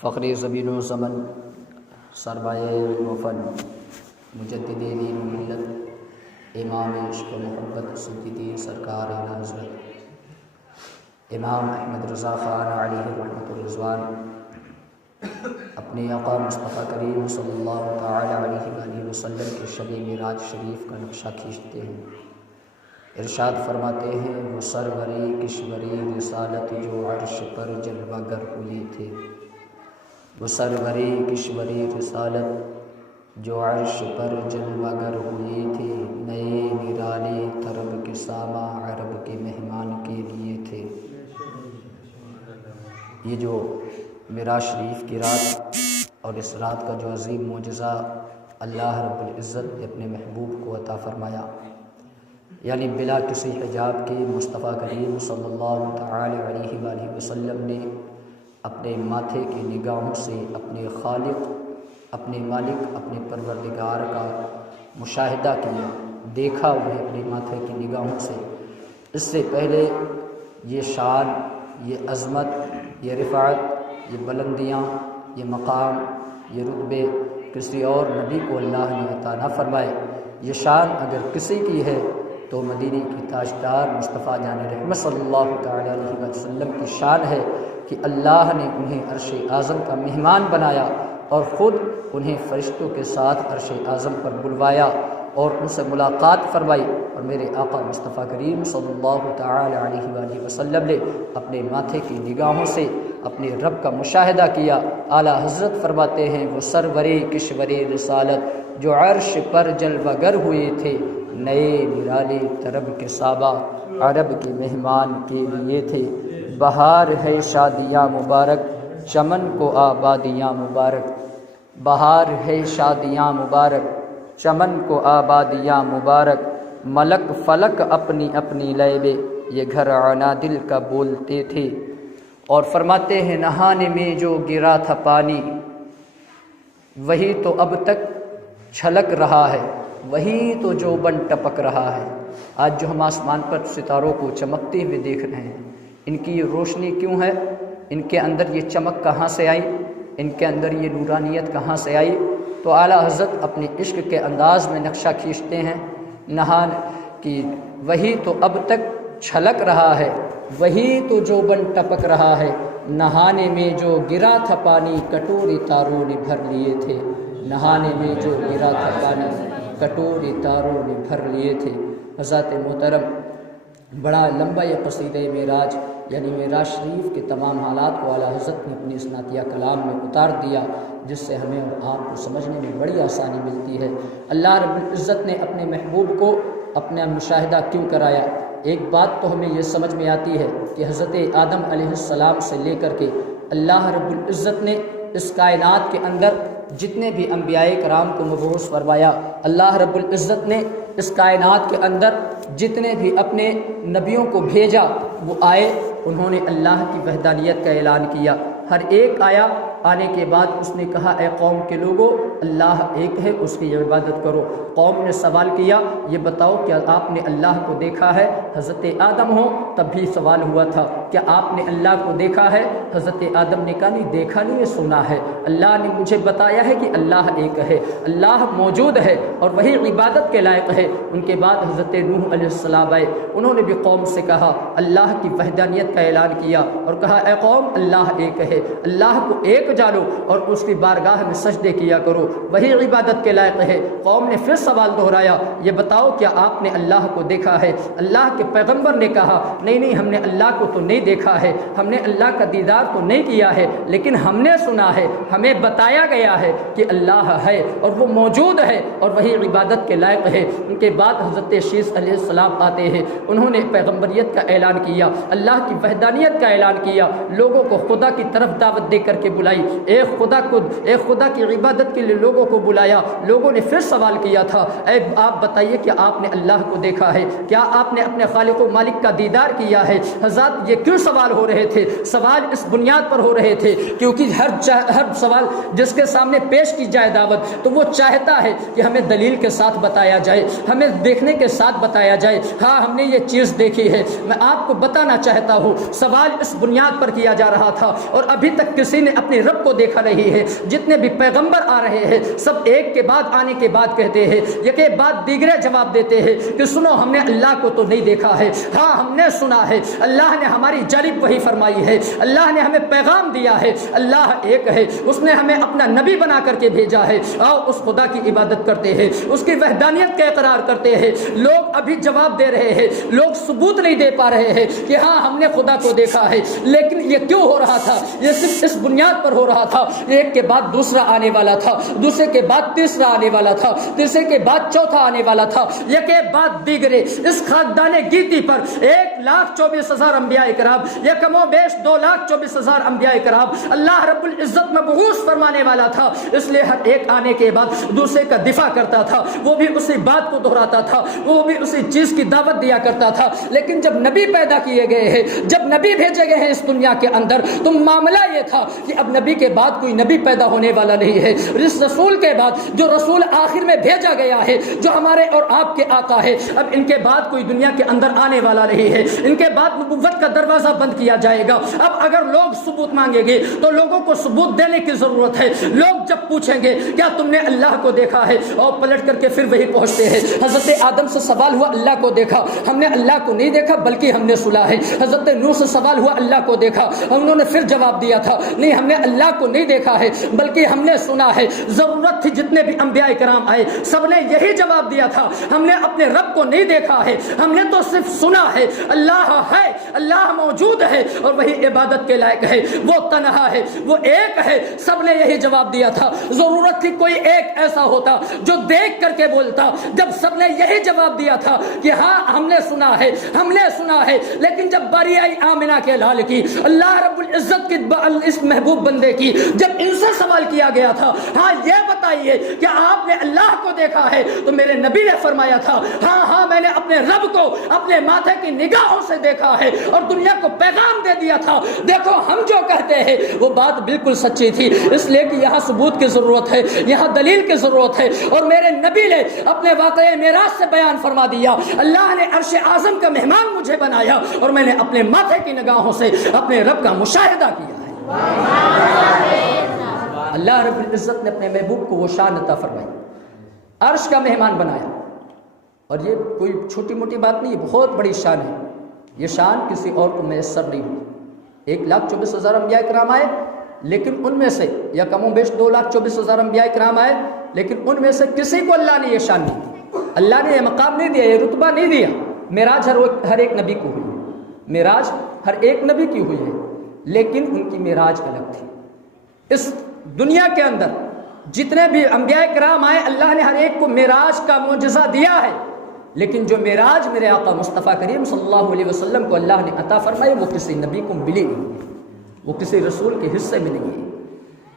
فخری زبین و زمن سرمایہ علم و فن مجدد دین و ملت امام عشق و محبت سیدی سرکار اعلیٰ حضرت امام احمد رضا خان علیہ رحمۃ الرضوان اپنے آقا مصطفیٰ کریم صلی اللہ تعالی علیہ وآلہ وسلم کے شب معراج شریف کا نقشہ کھینچتے ہیں۔ ارشاد فرماتے ہیں وہ سروری کشوری رسالت جو عرش پر جلوہ گر ہوئی تھے، وہ سروری کشوری رسالت جو عرش پر جلوہ گر ہوئی تھی، نئے نرالے طرب کے ساماں عرب کے مہمان کے لیے تھے۔ یہ جو معراج شریف کی رات اور اس رات کا جو عظیم معجزہ اللہ رب العزت نے اپنے محبوب کو عطا فرمایا، یعنی بلا کسی حجاب کے مصطفیٰ کریم صلی اللہ تعالی علیہ وآلہ وسلم نے اپنے ماتھے کی نگاہوں سے اپنے خالق، اپنے مالک، اپنے پروردگار کا مشاہدہ کیا، دیکھا انہیں اپنے ماتھے کی نگاہوں سے۔ اس سے پہلے یہ شان، یہ عظمت، یہ رفعت، یہ بلندیاں، یہ مقام، یہ رتبے کسی اور نبی کو اللہ نے عطا نہ فرمائے۔ یہ شان اگر کسی کی ہے تو مدینے کی تاجدار مصطفیٰ جان رحمت صلی اللہ تعالی علیہ وسلم کی شان ہے کہ اللہ نے انہیں عرش اعظم کا مہمان بنایا اور خود انہیں فرشتوں کے ساتھ عرش اعظم پر بلوایا اور ان سے ملاقات فرمائی، اور میرے آقا مصطفیٰ کریم صلی اللہ تعالی علیہ وآلہ وسلم نے اپنے ماتھے کی نگاہوں سے اپنے رب کا مشاہدہ کیا۔ اعلیٰ حضرت فرماتے ہیں وہ سروری کشوری رسالت جو عرش پر جلوہ گر ہوئے تھے، نئے نرالے طرب کے صحابہ عرب کے مہمان کے لیے تھے۔ بہار ہے شادیاں مبارک چمن کو آبادیاں مبارک، بہار ہے شادیاں مبارک چمن کو آبادیاں مبارک، ملک فلک اپنی اپنی لیبے یہ گھر عنادل کا بولتے تھے۔ اور فرماتے ہیں نہانے میں جو گرا تھا پانی وہی تو اب تک چھلک رہا ہے، وہی تو جو بن ٹپک رہا ہے۔ آج جو ہم آسمان پر ستاروں کو چمکتے ہوئے دیکھ رہے ہیں، ان کی یہ روشنی کیوں ہے؟ ان کے اندر یہ چمک کہاں سے آئی؟ ان کے اندر یہ نورانیت کہاں سے آئی؟ تو اعلیٰ حضرت اپنے عشق کے انداز میں نقشہ کھینچتے ہیں، نہان کی وہی تو اب تک چھلک رہا ہے، وہی تو جو بن ٹپک رہا ہے، نہانے میں جو گرا تھا پانی کٹوری تاروں نے بھر لیے تھے، نہانے میں جو گرا تھا پانی کٹوری تاروں نے بھر لیے تھے۔ حضرت محترم، بڑا لمبا یہ قصیدہ معراج یعنی معراج شریف کے تمام حالات کو اعلیٰ حضرت نے اپنے اس نعتیہ کلام میں اتار دیا، جس سے ہمیں اور آپ کو سمجھنے میں بڑی آسانی ملتی ہے۔ اللہ رب العزت نے اپنے محبوب کو اپنا مشاہدہ کیوں کرایا؟ ایک بات تو ہمیں یہ سمجھ میں آتی ہے کہ حضرت آدم علیہ السلام سے لے کر کے اللہ رب العزت نے اس کائنات کے اندر جتنے بھی انبیاء کرام کو مبعوث فرمایا، اللہ رب العزت نے اس کائنات کے اندر جتنے بھی اپنے نبیوں کو بھیجا وہ آئے، انہوں نے اللہ کی وحدانیت کا اعلان کیا۔ ہر ایک آیا، آنے کے بعد اس نے کہا اے قوم کے لوگوں اللہ ایک ہے، اس کی عبادت کرو۔ قوم نے سوال کیا یہ بتاؤ کیا آپ نے اللہ کو دیکھا ہے؟ حضرت آدم ہو تب بھی سوال ہوا تھا کیا آپ نے اللہ کو دیکھا ہے؟ حضرت آدم نے کہا نہیں دیکھا نہیں، سنا ہے، اللہ نے مجھے بتایا ہے کہ اللہ ایک ہے، اللہ موجود ہے اور وہی عبادت کے لائق ہے۔ ان کے بعد حضرت نوح علیہ السلام آئے، انہوں نے بھی قوم سے کہا اللہ کی وحدانیت کا اعلان کیا اور کہا اے قوم اللہ ایک ہے، اللہ کو ایک جانو اور اس کی بارگاہ میں سجدے کیا کرو، وہی عبادت کے لائق ہے۔ قوم نے پھر سوال دہرایا یہ بتاؤ کیا آپ نے اللہ کو دیکھا ہے؟ اللہ کے پیغمبر نے کہا نہیں ہم نے اللہ کو تو نہیں دیکھا ہے، ہم نے اللہ کا دیدار تو نہیں کیا ہے، لیکن ہم نے سنا ہے، ہمیں بتایا گیا ہے کہ اللہ ہے اور وہ موجود ہے اور وہی عبادت کے لائق ہے۔ ان کے بعد حضرت شیس علیہ السلام آتے ہیں، انہوں نے پیغمبریت کا اعلان کیا، اللہ کی وحدانیت کا اعلان کیا، لوگوں کو خدا کی طرف دعوت دے کر کے بلائی، ایک خدا کی عبادت کے لیے لوگوں کو بلایا۔ لوگوں نے پھر سوال کیا تھا اے آپ بتائیے کہ آپ نے اللہ کو دیکھا ہے؟ کیا آپ نے اپنے خالق و مالک کا دیدار کیا ہے؟ حضرات یہ کیوں سوال ہو رہے تھے؟ سوال اس بنیاد پر ہو رہے تھے کیونکہ ہر سوال جس کے سامنے پیش کی جائے دعوت تو وہ چاہتا ہے کہ ہمیں دلیل کے ساتھ بتایا جائے، ہمیں دیکھنے کے ساتھ بتایا جائے، ہاں ہم نے یہ چیز دیکھی ہے۔ میں آپ کو بتانا چاہتا ہوں سوال اس بنیاد پر کیا جا رہا تھا اور ابھی تک کسی نے اپنی رب کو دیکھا نہیں ہے۔ جتنے بھی پیغمبر آ رہے ہیں سب ایک کے بعد آنے کے بعد کہتے ہیں، ایک کے بعد دیگرے جواب دیتے ہیں کہ سنو ہم نے اللہ کو تو نہیں دیکھا ہے، ہاں ہم نے سنا ہے، اللہ نے ہماری جانب وحی فرمائی ہے، اللہ نے ہمیں پیغام دیا ہے، اللہ ایک ہے، اس نے ہمیں اپنا نبی بنا کر کے بھیجا ہے، آؤ اس خدا کی عبادت کرتے ہیں، اس کی وحدانیت کا اقرار کرتے ہیں۔ لوگ ابھی جواب دے رہے ہیں، لوگ ثبوت نہیں دے پا رہے ہیں کہ ہاں ہم نے خدا کو دیکھا ہے، لیکن یہ کیوں ہو رہا تھا؟ یہ صرف اس بنیاد پر ہو رہا تھا، ایک کے بعد دوسرا آنے والا تھا، دوسرے کے بعد تیسرا آنے والا تھا، تیسرے کے بعد چوتھا آنے والا تھا، یہ کے بعد دیگرے۔ اس خاندان گیتی پر 1,24,000 انبیاء کرام، یہ کم و بیش 2,24,000 انبیاء کرام اللہ رب العزت مبعوث فرمانے والا تھا، اس لیے ہر ایک آنے کے بعد دوسرے کا دفاع کرتا تھا، وہ بھی اسی بات کو دہراتا تھا، وہ بھی اسی چیز کی دعوت دیا کرتا تھا۔ لیکن جب نبی پیدا کیے گئے ہیں، جب نبی بھیجے گئے ہیں اس دنیا کے اندر، تو معاملہ یہ تھا کہ اب نبی کے بعد کوئی نبی پیدا ہونے والا نہیں ہے، اس رسول کے بعد جو رسول آخر میں بھیجا گیا ہے، جو ہمارے اور آپ کے آقا ہے، اب ان کے بعد کوئی دنیا کے اندر آنے والا نہیں ہے، ان کے بعد نبوت کا دروازہ بند کیا جائے گا۔ اب اگر لوگ ثبوت مانگیں گے تو لوگوں کو ثبوت دینے کی ضرورت ہے۔ لوگ جب پوچھیں گے کیا تم نے اللہ کو دیکھا ہے، اور پلٹ کر کے پھر وہی پہنچتے ہیں۔ حضرت آدم سے سوال ہوا اللہ کو دیکھا، ہم نے اللہ کو نہیں دیکھا بلکہ ہم نے سنا ہے۔ حضرت نوح سے سوال ہوا اللہ کو دیکھا، انہوں نے پھر جواب دیا تھا نہیں ہم نے اللہ کو نہیں دیکھا ہے بلکہ ہم نے سنا ہے۔ ضرورت تھی جتنے بھی انبیاء کرام آئے سب نے یہی جواب دیا تھا، ہم نے اپنے رب کو نہیں دیکھا ہے، ہم نے تو صرف سنا ہے۔ اللہ ہے، اللہ موجود ہے اور وہی عبادت کے لائق ہے، وہ تنہا ہے، وہ ایک ہے، سب نے یہی جواب دیا تھا۔ ضرورت تھی کوئی ایک ایسا ہوتا جو دیکھ کر کے بولتا، جب سب نے یہی جواب دیا تھا کہ ہاں ہم نے سنا ہے، ہم نے سنا ہے، لیکن جب باری آئی آمنہ کے لال کی، اللہ رب العزت کی اس محبوب بندے کی، جب ان سے سوال کیا گیا تھا ہاں یہ بتائیے کہ آپ نے اللہ کو دیکھا ہے، تو میرے نبی نے فرمایا تھا ہاں میں نے اپنے رب کو اپنے ماتھے کی نگاہوں سے دیکھا ہے اور دنیا کو پیغام دے دیا تھا، دیکھو ہم جو کہتے ہیں وہ بات بالکل سچی تھی۔ اس لیے کہ یہاں ثبوت کی ضرورت ہے، یہاں دلیل کی ضرورت ہے، اور میرے نبی نے اپنے واقعہ معراج سے بیان فرما دیا، اللہ نے عرش اعظم کا مہمان مجھے بنایا اور میں نے اپنے ماتھے کی نگاہوں سے اپنے رب کا مشاہدہ کیا ہے۔ اللہ رب العزت نے اپنے محبوب کو وہ شان عطا فرمائی، عرش کا مہمان بنایا، اور یہ کوئی چھوٹی موٹی بات نہیں، یہ بہت بڑی شان ہے۔ یہ شان کسی اور کو میسر نہیں ہوئی۔ 1,24,000 انبیاء کرام آئے، لیکن ان میں سے یا کم و بیش 2,24,000 انبیاء کرام آئے، لیکن ان میں سے کسی کو اللہ نے یہ شان نہیں دی، اللہ نے یہ مقام نہیں دیا، یہ رتبہ نہیں دیا۔ معراج ہر ایک نبی کو ہوئی ہے، معراج ہر ایک نبی کی ہوئی ہے، لیکن ان کی معراج الگ تھی۔ اس دنیا کے اندر جتنے بھی انبیاء کرام آئے اللہ نے ہر ایک کو معراج کا معجزہ دیا ہے، لیکن جو معراج میرے آقا مصطفیٰ کریم صلی اللہ علیہ وسلم کو اللہ نے عطا فرمائی وہ کسی نبی کو ملی نہیں، وہ کسی رسول کے حصے میں نہیں ہے۔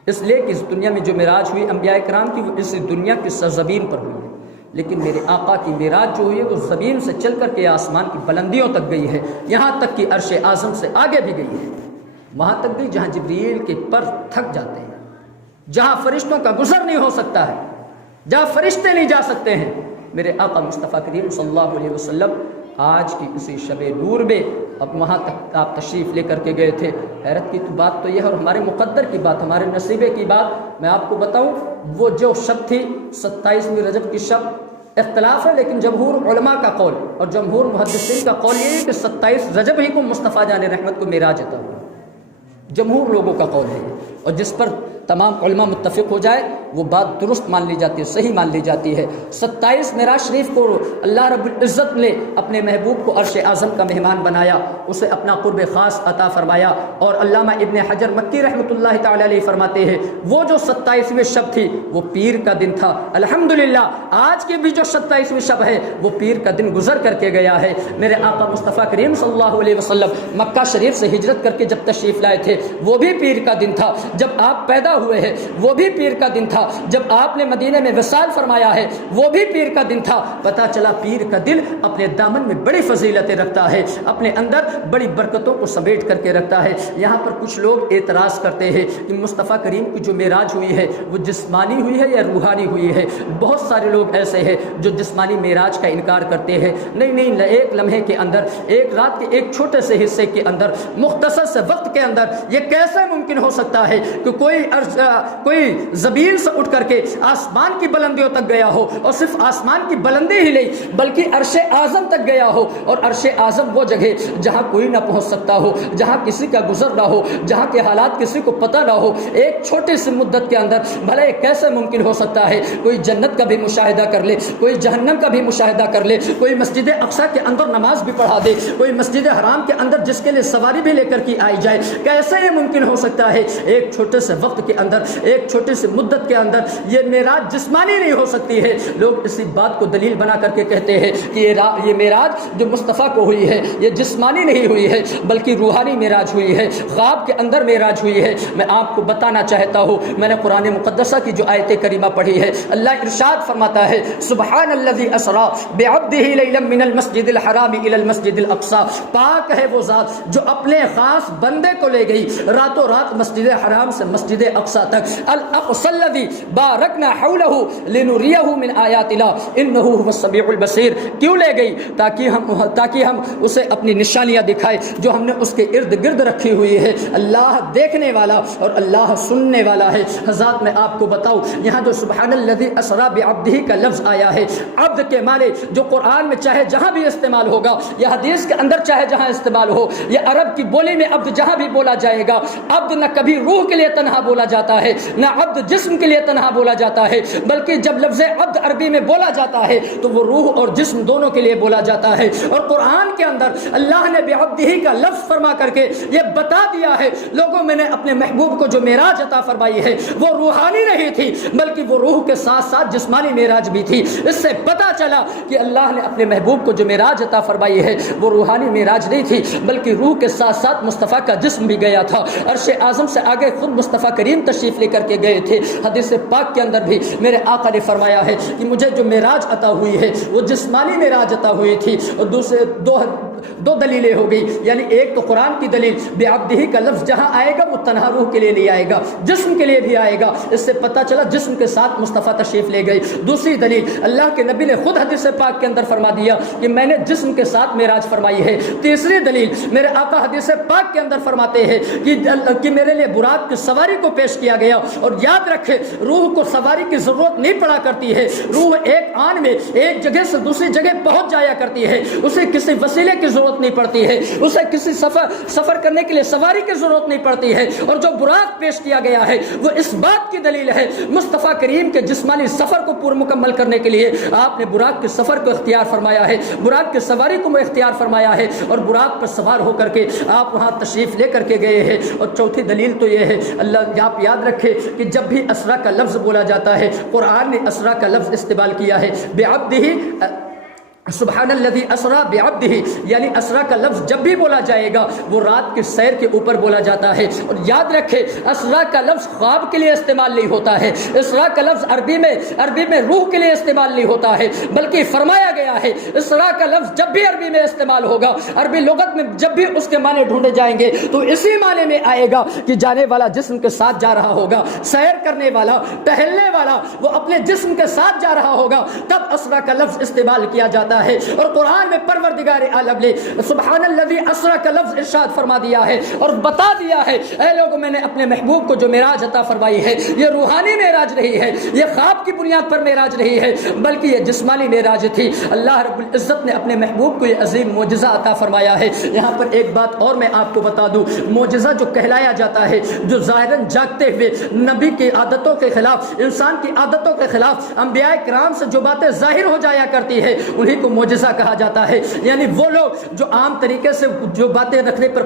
اس لیے کہ اس دنیا میں جو معراج ہوئی انبیاء کرام کی وہ اس دنیا کی سرزمین پر ہوئی ہے، لیکن میرے آقا کی معراج جو ہوئی ہے وہ زمین سے چل کر کے آسمان کی بلندیوں تک گئی ہے، یہاں تک کہ عرش اعظم سے آگے بھی گئی ہے، وہاں تک گئی جہاں جبریل کے پر تھک جاتے ہیں، جہاں فرشتوں کا گزر نہیں ہو سکتا ہے، جہاں فرشتے نہیں جا سکتے ہیں۔ میرے آقا مصطفیٰ کریم صلی اللہ علیہ وسلم آج کی اسی شب نور میں اب وہاں تک آپ تشریف لے کر کے گئے تھے۔ حیرت کی تو بات تو یہ ہے، اور ہمارے مقدر کی بات، ہمارے نصیبے کی بات میں آپ کو بتاؤں، وہ جو شب تھی 27ویں رجب کی شب، اختلاف ہے لیکن جمہور علماء کا قول اور جمہور محدثین کا قول یہ ہے کہ 27 رجب ہی کو مصطفیٰ جان رحمت کو معراج عطا ہوا، جمہور لوگوں کا قول ہے، اور جس پر تمام علماء متفق ہو جائے وہ بات درست مان لی جاتی ہے، صحیح مان لی جاتی ہے۔ 27 معراج شریف کو اللہ رب العزت نے اپنے محبوب کو عرش اعظم کا مہمان بنایا، اسے اپنا قرب خاص عطا فرمایا، اور علامہ ابن حجر مکی رحمۃ اللہ تعالی علیہ فرماتے ہیں وہ جو 27ویں شب تھی وہ پیر کا دن تھا۔ الحمدللہ آج کی بھی جو 27ویں شب ہے وہ پیر کا دن گزر کر کے گیا ہے۔ میرے آقا مصطفیٰ کریم صلی اللہ علیہ وسلم مکہ شریف سے ہجرت کر کے جب تشریف لائے تھے وہ بھی پیر کا دن تھا، جب آپ پیدا ہوئے ہیں وہ بھی پیر کا دن تھا، تھا جب آپ نے مدینے میں وصال فرمایا ہے وہ بھی پیر کا دن تھا. پتہ چلا پیر کا دل اپنے دامن میں بڑی فضیلتیں رکھتا ہے, اپنے اندر بڑی برکتوں کو سمیٹ کر کے رکھتا ہے. یہاں پر کچھ لوگ اعتراض کرتے ہیں کہ مصطفیٰ کریم کی جو معراج ہوئی ہے وہ جسمانی ہوئی ہے یا روحانی ہوئی ہے. بہت سارے لوگ ایسے ہیں جو جسمانی معراج کا انکار کرتے ہیں. نہیں, ایک لمحے کے اندر, ایک رات کے ایک چھوٹے سے حصے کے اندر, مختصر سے وقت کے اندر یہ کیسے ممکن ہو سکتا ہے کہ کوئی زمین سے اٹھ کر کے آسمان کی بلندیوں تک گیا ہو, اور صرف آسمان کی بلندی ہی نہیں بلکہ عرش اعظم تک گیا ہو. اور عرش اعظم وہ جگہ جہاں کوئی نہ پہنچ سکتا ہو, جہاں کسی کا گزر نہ ہو, جہاں کے حالات کسی کو پتہ نہ ہو. ایک چھوٹی سی مدت کے اندر بھلا یہ کیسے ممکن ہو سکتا ہے؟ کوئی جنت کا بھی مشاہدہ کر لے, کوئی جہنم کا بھی مشاہدہ کر لے, کوئی مسجد اقصی کے اندر نماز بھی پڑھا دے, کوئی مسجد حرام کے اندر جس کے لیے سواری بھی لے کر کے آئی جائے. کیسے یہ ممکن ہو سکتا ہے؟ ایک چھوٹے سے وقت کے اندر, ایک چھوٹی سی مدت کے اندر یہ معراج جسمانی نہیں ہو سکتی ہے. لوگ اسی بات کو دلیل بنا کر کے کہتے ہیں کہ یہ معراج جو مصطفیٰ کو ہوئی ہے یہ جسمانی نہیں ہوئی ہے بلکہ روحانی معراج ہوئی ہے, خواب کے اندر معراج ہوئی ہے. میں آپ کو بتانا چاہتا ہوں, میں نے قرآن مقدسہ کی جو آیت کریمہ پڑھی ہے, اللہ ارشاد فرماتا ہے سبحان الذی اسری بعبدہ لیلا من المسجد الحرام الی المسجد الاقصی. پاک ہے وہ ذات جو اپنے خاص بندے کو لے گئی راتوں رات مسجد حرام سے مسجد اقصی تک. الاقصی الذی بارکنا حولہ لنریہ من آیاتنا انہ هو السمیع البصیر. کیوں لے گئی؟ تاکہ ہم اسے اپنی نشانیاں دکھائے جو ہم نے اس کے ارد گرد رکھی ہوئی ہے. اللہ دیکھنے والا اور اللہ سننے والا ہے. حضرات میں آپ کو بتاؤں, یہاں جو سبحان الذی اسری بعبدہ کا لفظ آیا ہے, عبد کے معنی جو قرآن میں چاہے جہاں بھی استعمال ہوگا, یا حدیث کے اندر چاہے جہاں استعمال ہو, یا عرب کی بولی میں عبد جہاں بھی بولا جائے گا, عبد نہ کبھی روح کے لیے تنہا بولا جاتا ہے, نہ عبد جسم کے لیے تنہا بولا جاتا ہے, بلکہ جب لفظ عبد عربی میں بولا جاتا ہے تو وہ روح اور جسم دونوں کے لیے بولا جاتا ہے. اور قرآن کے اندر اللہ نے بعبدہ کا لفظ فرما کر کے یہ بتا دیا ہے لوگوں, میں نے اپنے محبوب کو جو معراج عطا فرمائی ہے وہ روحانی نہیں تھی بلکہ وہ روح کے ساتھ ساتھ جسمانی معراج بھی تھی. اس سے پتا چلا کہ اللہ نے اپنے محبوب کو جو معراج عطا فرمائی ہے وہ روحانی معراج نہیں تھی بلکہ روح کے ساتھ ساتھ مصطفیٰ کا جسم بھی گیا تھا. عرش اعظم سے آگے خود مصطفیٰ کریم تشریف لے کر کے گئے تھے. حدیث پاک کے اندر بھی میرے آقا نے فرمایا ہے کہ مجھے جو معراج عطا ہوئی ہے وہ جسمانی معراج عطا ہوئی تھی. اور دوسرے دو دلیلیں ہو گئی, یعنی ایک تو قرآن کی دلیل بعبدہ کا لفظ جہاں آئے گا وہ تنہا روح کے لیے نہیں آئے گا, جسم کے لیے بھی آئے گا. اس سے پتہ چلا جسم کے ساتھ مصطفیٰ تشریف لے گئے. دوسری دلیل اللہ کے نبی نے خود حدیث پاک کے اندر فرما دیا کہ میں نے جسم کے ساتھ معراج فرمائی ہے. تیسری دلیل میرے آقا حدیث پاک کے اندر فرماتے ہیں کہ میرے لیے براق کی سواری کو پیش کیا گیا. اور یاد رکھے روح کو سواری کی ضرورت نہیں پڑا کرتی ہے, روح ایک آن میں ایک جگہ سے دوسری جگہ پہنچ جایا کرتی ہے, اسے کسی وسیلے کی ضرورت نہیں پڑتی ہے, اسے کسی سفر کرنے کے لیے سواری کی ضرورت نہیں پڑتی ہے. اور جو براق پیش کیا گیا ہے وہ اس بات کی دلیل ہے مصطفیٰ کریم کے جسمانی سفر کو پور مکمل کرنے کے لیے آپ نے براق کے سفر کو اختیار فرمایا ہے, براق کی سواری کو اختیار فرمایا ہے, اور براق پر سوار ہو کر کے آپ وہاں تشریف لے کر کے گئے ہیں. اور چوتھی دلیل تو یہ ہے, اللہ آپ یاد رکھے کہ جب بھی اسرا کا لفظ بولا جاتا ہے قرآن نے اسرا کا لفظ استعمال کیا ہے بعبدہ. سبحان الذی اسری بعبدہ یعنی اسرا کا لفظ جب بھی بولا جائے گا وہ رات کے سیر کے اوپر بولا جاتا ہے. اور یاد رکھے اسرا کا لفظ خواب کے لیے استعمال نہیں ہوتا ہے, اسرا کا لفظ عربی میں روح کے لیے استعمال نہیں ہوتا ہے, بلکہ فرمایا گیا ہے اسرا کا لفظ جب بھی عربی میں استعمال ہوگا, عربی لغت میں جب بھی اس کے معنی ڈھونڈے جائیں گے تو اسی معنی میں آئے گا کہ جانے والا جسم کے ساتھ جا رہا ہوگا, سیر کرنے والا ٹہلنے والا وہ اپنے جسم کے ساتھ جا رہا ہوگا, تب اسرا کا لفظ استعمال کیا جاتا ہے. اور قرآن میں پروردگار عالم نے سبحان الذی اسری کا لفظ ارشاد فرما دیا ہے اور بتا دیا ہے اے لوگوں, میں نے اپنے محبوب کو جو معراج عطا فرمائی ہے یہ روحانی معراج نہیں ہے, یہ خواب کی بنیاد پر معراج نہیں ہے بلکہ یہ جسمانی معراج تھی. اللہ رب العزت نے اپنے محبوب کو یہ عظیم معجزہ عطا فرمایا ہے. یہاں پر ایک بات اور میں آپ کو بتا دوں, معجزہ جو کہلایا جاتا ہے جو ظاہراً جاگتے ہوئے نبی کی عادتوں کے خلاف, انسان کی عادتوں کے خلاف انبیاء کرام سے جو باتیں ظاہر ہو جایا کرتی ہے انہی کو کو معجزہ کہا جاتا ہے۔ یعنی وہ لوگ جو عام طریقے سے جو باتیں رکھنے پر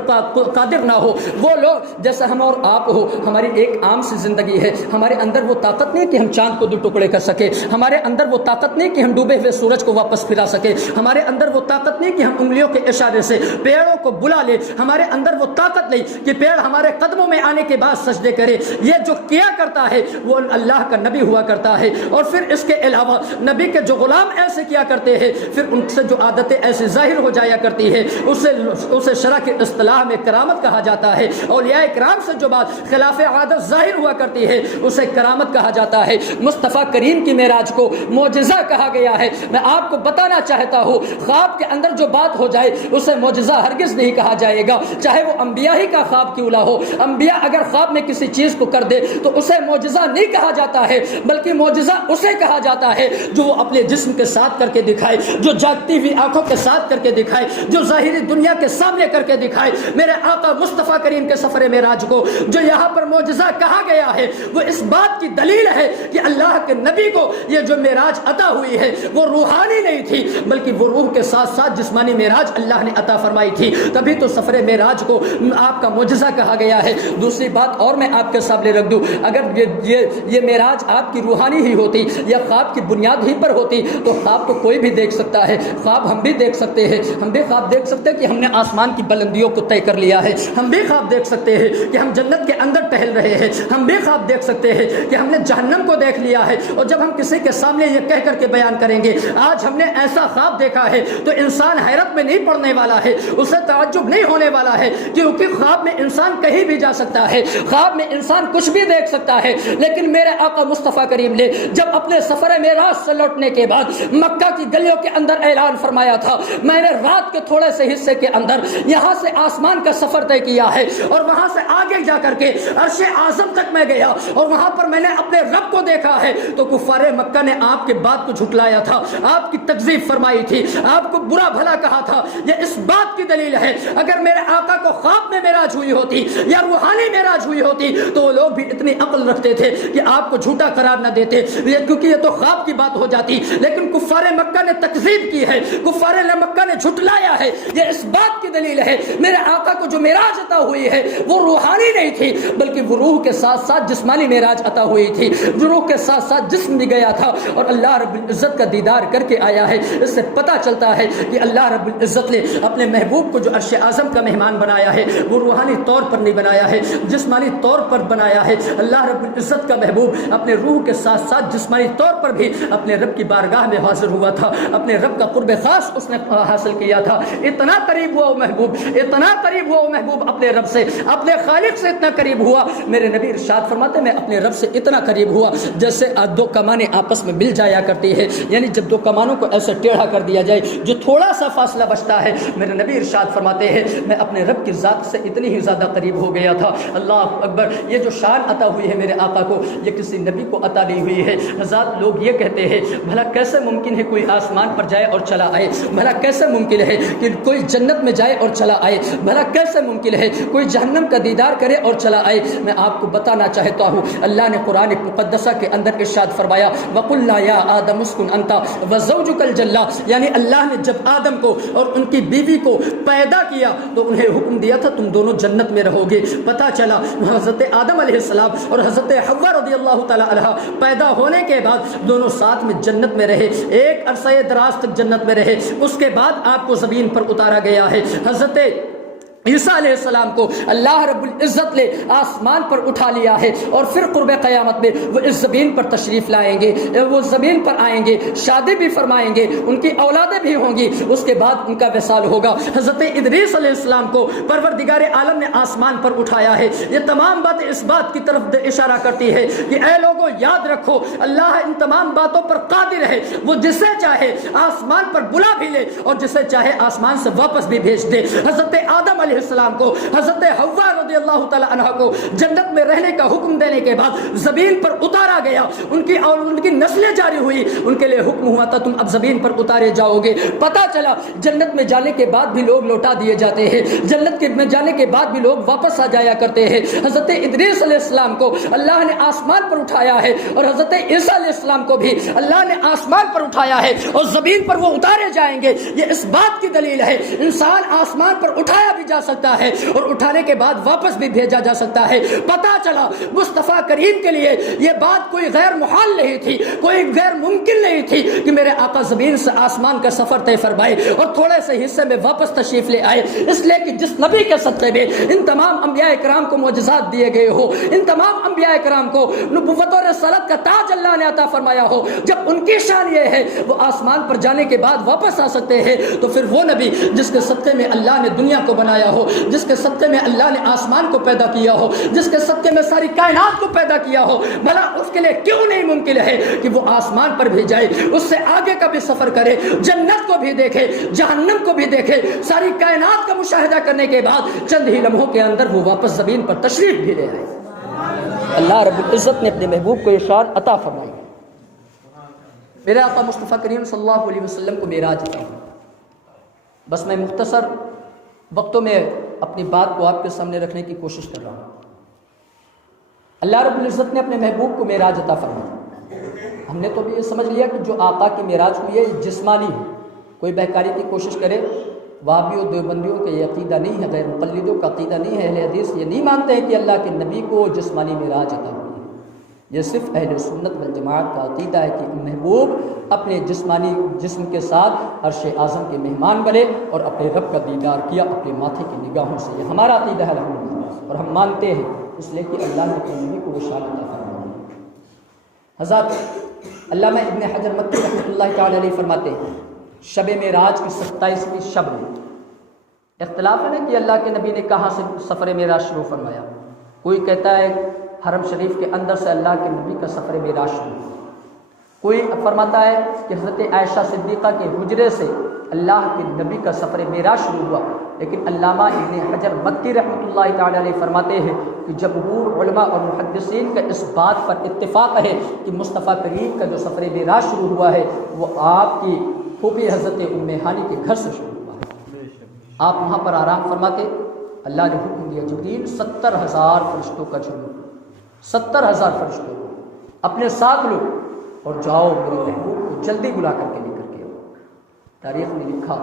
قادر نہ ہو، وہ لوگ جیسا ہم اور آپ ہو، ہماری ایک عام سی زندگی ہے، ہمارے اندر وہ طاقت نہیں کہ ہم چاند کو 2 ٹکڑے کر سکے، ہمارے اندر وہ طاقت نہیں کہ ہم ڈوبے ہوئے سورج کو واپس پھرا سکے، ہمارے اندر وہ طاقت نہیں کہ ہم انگلیوں کے اشارے سے پیڑوں کو بلا لے، ہمارے اندر وہ طاقت نہیں کہ پیڑ ہمارے قدموں میں آنے کے بعد سجدے کرے۔ یہ جو کیا کرتا ہے وہ اللہ کا نبی ہوا کرتا ہے، اور پھر اس کے علاوہ نبی کے جو غلام ایسے کیا کرتے ہیں، پھر ان سے جو عادتیں ایسے ظاہر ہو جایا کرتی ہے، اسے شرع کی اصطلاح میں کرامت کہا جاتا ہے۔ اولیاء کرام سے جو بات خلاف عادت ظاہر ہوا کرتی ہے اسے کرامت کہا جاتا ہے۔ مصطفیٰ کریم کی معراج کو معجزہ کہا گیا ہے۔ میں آپ کو بتانا چاہتا ہوں، خواب کے اندر جو بات ہو جائے اسے معجزہ ہرگز نہیں کہا جائے گا، چاہے وہ انبیاء ہی کا خواب کیوں نہ ہو۔ انبیاء اگر خواب میں کسی چیز کو کر دے تو اسے معجزہ نہیں کہا جاتا ہے، بلکہ معجزہ اسے کہا جاتا ہے جو وہ اپنے جسم کے ساتھ کر کے دکھائے، جو جاگتی ہوئی آنکھوں کے ساتھ کر کے دکھائے، جو ظاہری دنیا کے سامنے کر کے دکھائے۔ میرے آقا مصطفیٰ کریم کے سفر معراج کو جو یہاں پر معجزہ کہا گیا ہے وہ اس بات کی دلیل ہے کہ اللہ کے نبی کو یہ جو معراج عطا ہوئی ہے وہ روحانی نہیں تھی، بلکہ وہ روح کے ساتھ ساتھ جسمانی معراج اللہ نے عطا فرمائی تھی، تبھی تو سفر معراج کو آپ کا معجزہ کہا گیا ہے۔ دوسری بات اور میں آپ کے سامنے رکھ دوں، اگر یہ معراج آپ کی روحانی ہی ہوتی یا خواب کی بنیاد ہی پر ہوتی تو خواب تو کوئی بھی دیکھ سکتا ہے، خواب ہم بھی دیکھ سکتے ہیں، ہم بھی خواب دیکھ سکتے ہیں کہ ہم نے آسمان کی بلندیوں کو طے کر لیا ہے، ہم بھی خواب دیکھ سکتے ہیں کہ ہم جنت کے اندر ٹہل رہے ہیں، ہم بھی خواب دیکھ سکتے ہیں کہ ہم نے جہنم کو دیکھ لیا ہے۔ اور جب ہم کسی کے سامنے یہ کہہ کر کے بیان کریں گے آج ہم نے ایسا خواب دیکھا ہے تو انسان حیرت میں نہیں پڑنے والا ہے، اسے تعجب نہیں ہونے والا ہے، کیونکہ خواب میں انسان کہیں بھی جا سکتا ہے، خواب میں انسان کچھ بھی دیکھ سکتا ہے۔ لیکن میرے آقا مصطفیٰ کریم نے جب اپنے سفر معراج سے لوٹنے کے بعد مکہ کی گلیوں کے اندر اعلان فرمایا تھا، میں نے رات کے تھوڑے سے حصے کے اندر یہاں سے آسمان کا سفر طے کیا ہے اور وہاں سے آگے جا کر کے عرش اعظم تک میں گیا اور وہاں پر میں نے اپنے رب کو دیکھا ہے، تو کفار مکہ نے آپ کے بات کو جھٹلایا تھا، آپ کی تکذیب فرمائی تھی، آپ کو برا بھلا کہا تھا۔ یہ اس بات کی دلیل ہے اگر میرے آقا کو خواب میں معراج ہوئی ہوتی یا روحانی معراج ہوئی ہوتی تو وہ لوگ بھی اتنی عقل رکھتے تھے کہ آپ کو جھوٹا قرار نہ دیتے، کیونکہ یہ تو خواب کی بات ہو جاتی۔ لیکن کفار مکہ نے تکذیب کی ہے، کفار مکہ نے جھٹلایا ہے، یہ اس بات کی دلیل ہے میرے آقا کو جو معراج عطا ہوئی ہے وہ روحانی نہیں تھی، بلکہ وہ روح کے ساتھ ساتھ جسمانی معراج عطا ہوئی تھی، روح کے ساتھ ساتھ جسم بھی گیا تھا اور اللہ رب العزت کا دیدار کر کے آیا ہے۔ اس سے پتہ چلتا ہے کہ اللہ رب العزت نے اپنے محبوب کو جو عرش اعظم کا مہمان بنایا ہے وہ روحانی طور پر نہیں بنایا ہے، جسمانی طور پر بنایا ہے۔ اللہ رب العزت کا محبوب اپنے روح کے ساتھ ساتھ جسمانی طور پر بھی اپنے رب کی بارگاہ میں حاضر ہوا تھا، اپنے رب کا قرب خاص اس نے حاصل کیا تھا۔ اتنا قریب ہوا وہ محبوب، اتنا قریب ہوا وہ محبوب اپنے رب سے، اپنے خالق سے اتنا قریب ہوا۔ میرے نبی ارشاد فرماتے میں اپنے رب سے اتنا قریب ہوا جیسے 2 کمانیں آپس میں مل جایا کرتی ہے، یعنی جب 2 کمانوں کو ایسے ٹیڑھا کر دیا جائے جو تھوڑا سا فاصلہ بچتا ہے، میرے نبی ارشاد فرماتے ہیں میں اپنے رب کی ذات سے اتنی ہی زیادہ قریب ہو گیا تھا۔ اللہ اکبر! یہ جو شان عطا ہوئی ہے میرے آقا کو یہ کسی نبی کو عطا نہیں ہوئی ہے۔ حضرات لوگ یہ کہتے ہیں بھلا کیسے ممکن ہے کوئی آسمان پر جائے اور چلا آئے، بھلا کیسے ممکن ہے کہ کوئی جنت میں جائے اور چلا آئے، بھلا کیسے ممکن ہے کوئی جہنم کا دیدار کرے اور چلا آئے۔ میں آپ کو بتانا چاہتا ہوں اللہ نے قرآن مقدسہ کے اندر ارشاد فرمایا وَقُلْنَا يَا آدَمُ اسْكُنْ أَنْتَ وَزَوْجُكَ الْجَنَّةَ، یعنی اللہ نے جب آدم کو اور ان کی بیوی کو پیدا کیا تو انہیں حکم دیا تھا تم دونوں جنت میں رہو گے۔ پتہ چلا حضرت آدم علیہ السلام اور حضرت حوا رضی اللہ تعالی عنہا پیدا ہونے کے بعد دونوں ساتھ میں جنت میں رہے، ایک عرصہ دراز تک جنت میں رہے، اس کے بعد آپ کو زمین پر اتارا گیا ہے۔ حضرت عیسیٰ علیہ السلام کو اللہ رب العزت نے آسمان پر اٹھا لیا ہے اور پھر قرب قیامت میں وہ اس زمین پر تشریف لائیں گے، وہ زمین پر آئیں گے، شادی بھی فرمائیں گے، ان کی اولادیں بھی ہوں گی، اس کے بعد ان کا وصال ہوگا۔ حضرت ادریس علیہ السلام کو پروردگار عالم نے آسمان پر اٹھایا ہے۔ یہ تمام باتیں اس بات کی طرف اشارہ کرتی ہے کہ اے لوگوں یاد رکھو اللہ ان تمام باتوں پر قادر ہے، وہ جسے چاہے آسمان پر بلا بھی لے اور جسے چاہے آسمان سے واپس بھی بھیج دے۔ حضرت آدم علیہ علیہ السلام کو حضرت حوا رضی اللہ تعالی عنہ کو جنت میں رہنے کا حکم دینے کے بعد زمین پر اتارا گیا، ان کی نسلیں جاری ہوئی، ان کے لیے حکم ہوا تھا تم اب زمین پر اتارے جاؤ گے۔ پتہ چلا جنت میں جانے کے بعد بھی لوگ لوٹا دیے جاتے ہیں، جنت میں جانے کے بعد بھی لوگ واپس آ جایا کرتے ہیں۔ حضرت ادریس علیہ السلام کو اللہ نے آسمان پر اٹھایا ہے، اور حضرت عیسیٰ علیہ السلام کو بھی اللہ نے آسمان پر اٹھایا ہے، اور زمین پر وہ اتارے جائیں گے۔ یہ اس بات کی دلیل ہے انسان آسمان پر اٹھایا بھی جا سکتا ہے اور اٹھانے کے بعد واپس بھی بھیجا جا سکتا ہے۔ پتہ چلا مصطفیٰ کریم کے لیے یہ بات کوئی غیر محال نہیں تھی، کوئی غیر ممکن نہیں تھی کہ میرے آقا زمین سے آسمان کا سفر طے فرمائے اور تھوڑے سے حصے میں واپس تشریف لے آئے، اس لیے کہ جس نبی کے صدقے میں ان تمام انبیاء کرام کو معجزات دیے گئے ہو، ان تمام انبیاء کرام کو نبوت اور رسالت کا تاج اللہ نے عطا فرمایا ہو، جب ان کی شان یہ ہے وہ آسمان پر جانے کے بعد واپس آ سکتے ہیں، تو پھر وہ نبی جس کے صدقے میں اللہ نے دنیا کو بنایا ہو، جس کے صدقے میں اللہ نے آسمان کو پیدا کیا ہو، جس کے صدقے میں ساری کائنات کو پیدا کیا ہو، بھلا اس کے لیے کیوں نہیں ممکن ہے کہ وہ آسمان پر بھی جائے، اس سے آگے کا بھی سفر کرے، جنت کو بھی دیکھے، جہنم کو بھی دیکھے، ساری کائنات کا مشاہدہ کرنے کے بعد چند ہی لمحوں کے اندر وہ واپس زمین پر تشریف بھی لے آئے۔ اللہ رب العزت نے اپنے محبوب کو یہ شان عطا فرمائی۔ میرے آقا مصطفیٰ کریم صلی اللہ علیہ وسلم کو معراج عطا ہوا۔ بس میں مختصر وقتوں میں اپنی بات کو آپ کے سامنے رکھنے کی کوشش کر رہا ہوں۔ اللہ رب العزت نے اپنے محبوب کو معراج عطا فرمایا۔ ہم نے تو بھی یہ سمجھ لیا کہ جو آقا کی معراج ہوئی ہے یہ جسمانی ہے، کوئی بہکاری کی کوشش کرے، وہابیوں دیوبندیوں کا یہ عقیدہ نہیں ہے، غیر مقلدوں کا عقیدہ نہیں ہے، اہل حدیث یہ نہیں مانتے ہیں کہ اللہ کے نبی کو جسمانی معراج عطا ہوئی ہے۔ یہ صرف اہل سنت والجماعت کا عقیدہ ہے کہ محبوب اپنے جسمانی جسم کے ساتھ عرش اعظم کے مہمان بنے اور اپنے رب کا دیدار کیا اپنے ماتھے کی نگاہوں سے۔ یہ ہمارا عقیدہ ہے اور ہم مانتے ہیں، اس لیے کہ اللہ نے اپنے نبی کو وہ شان عطا فرمائی۔ حضرت علامہ ابن حجر مکی رحمۃ اللہ تعالی علیہ فرماتے ہیں شب معراج کی 27ویں شب میں اختلاف ہے نا کہ اللہ کے نبی نے کہاں سے سفر معراج شروع فرمایا۔ کوئی کہتا ہے حرم شریف کے اندر سے اللہ کے نبی کا سفر معراج شروع ہوا، کوئی فرماتا ہے کہ حضرت عائشہ صدیقہ کے حجرے سے اللہ کے نبی کا سفر معراج شروع ہوا۔ لیکن علامہ ابن حجر مکی رحمۃ اللہ تعالی علیہ فرماتے ہیں کہ جمہور علماء اور محدثین کا اس بات پر اتفاق ہے کہ مصطفیٰ کریم کا جو سفر معراج شروع ہوا ہے وہ آپ کی پھوپھی حضرت ام ہانی کے گھر سے شروع ہوا ہے۔ آپ وہاں پر آرام فرماتے، اللہ نے حکم دیا جبریل 70,000 فرشتوں کا جھنڈ، 70,000 فرشتوں کو اپنے ساتھ لو اور جاؤ میرے محبوب کو جلدی بلا کر کے لے کر کے آؤ۔ تاریخ میں لکھا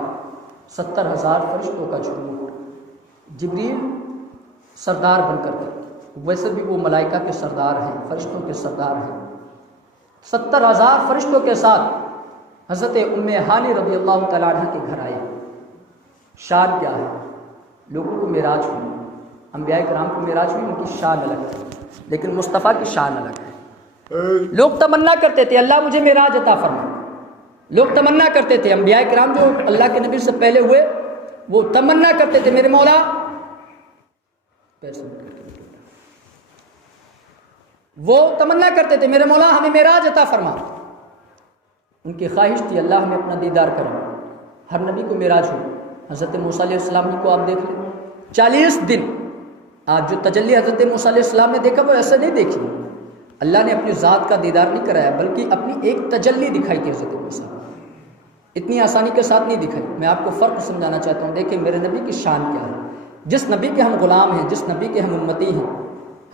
70,000 فرشتوں کا جھنڈ، جبریل سردار بن کر کے، ویسے بھی وہ ملائکہ کے سردار ہیں، فرشتوں کے سردار ہیں، 70,000 فرشتوں کے ساتھ حضرت ام ہانی رضی اللہ تعالیٰ عنہ کے گھر آئے۔ شان کیا ہے؟ لوگوں کو معراج ہوئی، انبیاء کرام کو معراج ہوئی، ان کی شان الگ ہے، لیکن مصطفیٰ کی شان الگ ہے۔ لوگ تمنا کرتے تھے اللہ مجھے معراج عطا فرما، لوگ تمنا کرتے تھے، انبیاء کرام جو اللہ کے نبی سے پہلے ہوئے وہ تمنا کرتے تھے میرے مولا وہ تمنا کرتے تھے میرے مولا ہمیں معراج عطا فرما۔ ان کی خواہش تھی اللہ ہمیں اپنا دیدار کرے۔ ہر نبی کو معراج ہوئی، حضرت موسیٰ علیہ السلام کو آپ دیکھ لیں 40 دن، آج جو تجلی حضرت موسیٰ علیہ السلام نے دیکھا وہ ایسا نہیں دیکھی، اللہ نے اپنی ذات کا دیدار نہیں کرایا بلکہ اپنی ایک تجلی دکھائی تھی حضرت موسیٰ، اتنی آسانی کے ساتھ نہیں دکھائی۔ میں آپ کو فرق سمجھانا چاہتا ہوں، دیکھیں میرے نبی کی شان کیا ہے، جس نبی کے ہم غلام ہیں، جس نبی کے ہم امتی ہیں،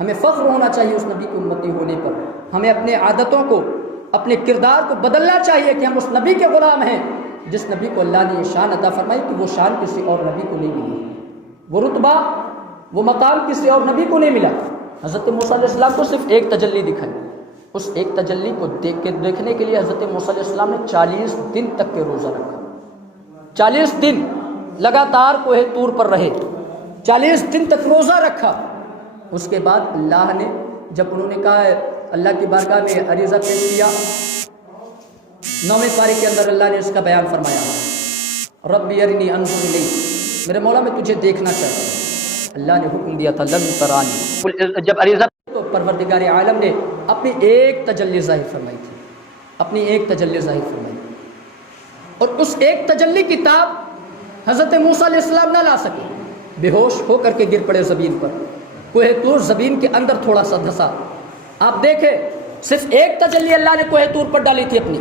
ہمیں فخر ہونا چاہیے اس نبی کی امتی ہونے پر، ہمیں اپنے عادتوں کو اپنے کردار کو بدلنا چاہیے کہ ہم اس نبی کے غلام ہیں جس نبی کو اللہ نے یہ شان عطا فرمائی کہ وہ شان کسی اور نبی کو نہیں ملی، وہ رتبہ وہ مقام کسی اور نبی کو نہیں ملا۔ حضرت موسیٰ علیہ السلام کو صرف ایک تجلی دکھائی، اس ایک تجلی کو دیکھنے کے لیے حضرت موسیٰ علیہ السلام نے 40 دن تک کے روزہ رکھا، 40 دن لگاتار کوہ طور پر رہے، 40 دن تک روزہ رکھا۔ اس کے بعد اللہ نے جب انہوں نے کہا اللہ کی بارگاہ میں عریضہ پیش کیا، 9ویں پارے کے اندر اللہ نے اس کا بیان فرمایا رب ارنی انظر الیک، میرے مولا میں تجھے دیکھنا چاہتا ہوں۔ اللہ نے حکم دیا تھا لن ترانی، جب عریضہ تو پروردگار عالم نے اپنی ایک تجلی ظاہر فرمائی تھی، اپنی ایک تجلی ظاہر فرمائی، اور اس ایک تجلی کی تاب حضرت موسیٰ علیہ السلام نہ لا سکے، بے ہوش ہو کر کے گر پڑے زمین پر. کوہ طور زمین کے اندر تھوڑا سا دھسا. آپ دیکھیں صرف ایک تجلی اللہ نے کوہ طور پر ڈالی تھی اپنی,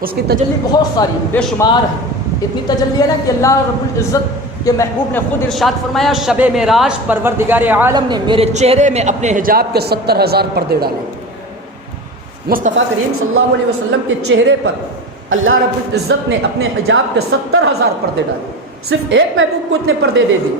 اس کی تجلی بہت ساری بے شمار ہے. اتنی تجلی ہے نا کہ اللہ رب العزت کے محبوب نے خود ارشاد فرمایا شب معراج پروردگار عالم نے میرے چہرے میں اپنے حجاب کے 70,000 پردے ڈالے. مصطفیٰ کریم صلی اللہ علیہ وسلم کے چہرے پر اللہ رب العزت نے اپنے حجاب کے 70,000 پردے ڈالے. صرف ایک محبوب کو اتنے پردے دے دی.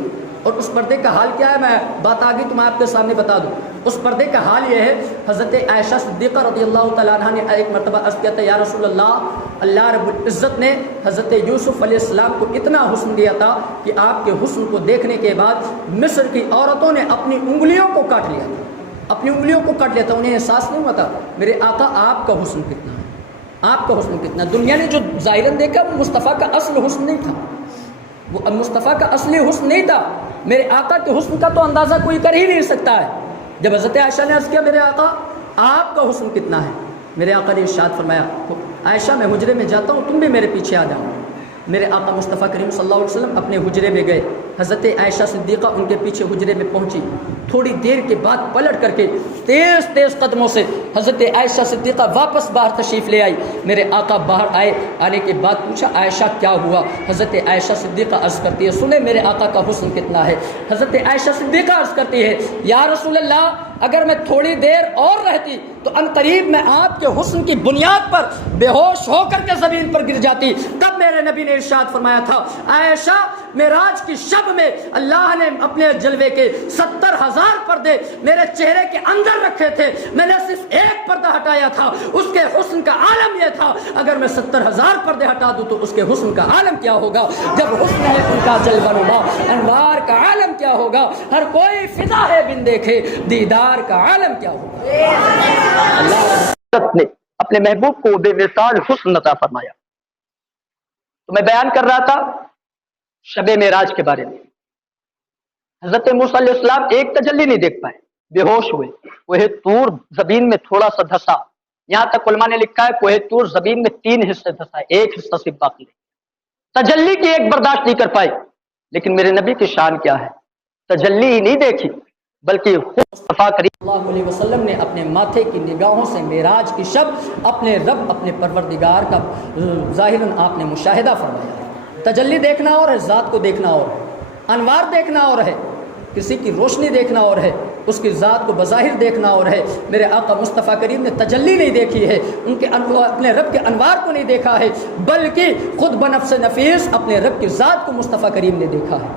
اور اس پردے کا حال کیا ہے, میں بات آگے تو میں آپ کے سامنے بتا دوں. اس پردے کا حال یہ ہے, حضرت عائشہ صدیقہ رضی اللہ تعالیٰ عنہ نے ایک مرتبہ عرض کیا تھا یا رسول اللہ, اللہ رب العزت نے حضرت یوسف علیہ السلام کو اتنا حسن دیا تھا کہ آپ کے حسن کو دیکھنے کے بعد مصر کی عورتوں نے اپنی انگلیوں کو کاٹ لیا تھا, اپنی انگلیوں کو کاٹ لیا تھا. انہیں احساس نہیں ہوا تھا میرے آقا آپ کا حسن کتنا ہے, آپ کا حسن کتنا. دنیا نے جو ظاہراً دیکھا وہ مصطفیٰ کا اصل حسن نہیں تھا, وہ مصطفیٰ کا اصلی حسن نہیں تھا. میرے آقا کے حسن کا تو اندازہ کوئی کر ہی نہیں سکتا ہے. جب حضرت عائشہ نے عرض کیا میرے آقا آپ کا حسن کتنا ہے, میرے آقا نے ارشاد فرمایا عائشہ میں حجرے میں جاتا ہوں, تم بھی میرے پیچھے آ جاؤ. میرے آقا مصطفیٰ کریم صلی اللہ علیہ وسلم اپنے حجرے میں گئے. حضرت عائشہ صدیقہ ان کے پیچھے حجرے میں پہنچی. تھوڑی دیر کے بعد پلٹ کر کے تیز تیز قدموں سے حضرت عائشہ صدیقہ واپس باہر تشریف لے آئی. میرے آقا باہر آئے, آنے کے بعد پوچھا عائشہ کیا ہوا. حضرت عائشہ صدیقہ عرض کرتی ہے سنیں میرے آقا کا حسن کتنا ہے. حضرت عائشہ صدیقہ عرض کرتی ہے یا رسول اللہ اگر میں تھوڑی دیر اور رہتی تو ان قریب میں آپ کے حسن کی بنیاد پر بے ہوش ہو کر کے زمین پر گر جاتی. تب میرے نبی نے ارشاد فرمایا تھا عائشہ معراج کی شب میں اللہ نے اپنے جلوے کے 70,000 پردے میرے چہرے کے اندر رکھے تھے, میں نے صرف ایک پردہ ہٹایا تھا. اس کے حسن کا عالم یہ تھا اگر میں 70,000 پردے ہٹا دوں تو اس کے حسن کا عالم کیا ہوگا. جب حسن ہے ان کا جلوہ نما, انوار کا عالم کیا ہوگا. ہر کوئی فدا ہے بن دیکھے, دیدار کا عالم کیا ہوگا. اللہ نے اپنے محبوب کو بے مثال حسن عطا فرمایا. تو میں بیان کر رہا تھا شب معراج کے بارے میں. حضرت موسیٰ علیہ السلام ایک تجلی نہیں دیکھ پائے, بے ہوش ہوئے. کوہ طور زمین میں تھوڑا سا دھسا. یہاں تک علماء نے لکھا ہے کوہ طور زمین میں 3 حصے دھسا, ایک حصہ صرف باقی ہے. تجلی کی ایک برداشت نہیں کر پائے. لیکن میرے نبی کی شان کیا ہے, تجلی ہی نہیں دیکھی بلکہ خود مصطفیٰ کریم صلی اللہ علیہ وسلم نے اپنے ماتھے کی نگاہوں سے معراج کی شب اپنے رب اپنے پروردگار کا ظاہراً آپ نے مشاہدہ فرمایا. تجلی دیکھنا اور ہے, ذات کو دیکھنا اور ہے, انوار دیکھنا اور ہے, کسی کی روشنی دیکھنا اور ہے, اس کی ذات کو بظاہر دیکھنا اور ہے. میرے آقا مصطفیٰ کریم نے تجلی نہیں دیکھی ہے, ان کے اپنے رب کے انوار کو نہیں دیکھا ہے, بلکہ خود بنفس نفیس اپنے رب کی ذات کو مصطفیٰ کریم نے دیکھا ہے.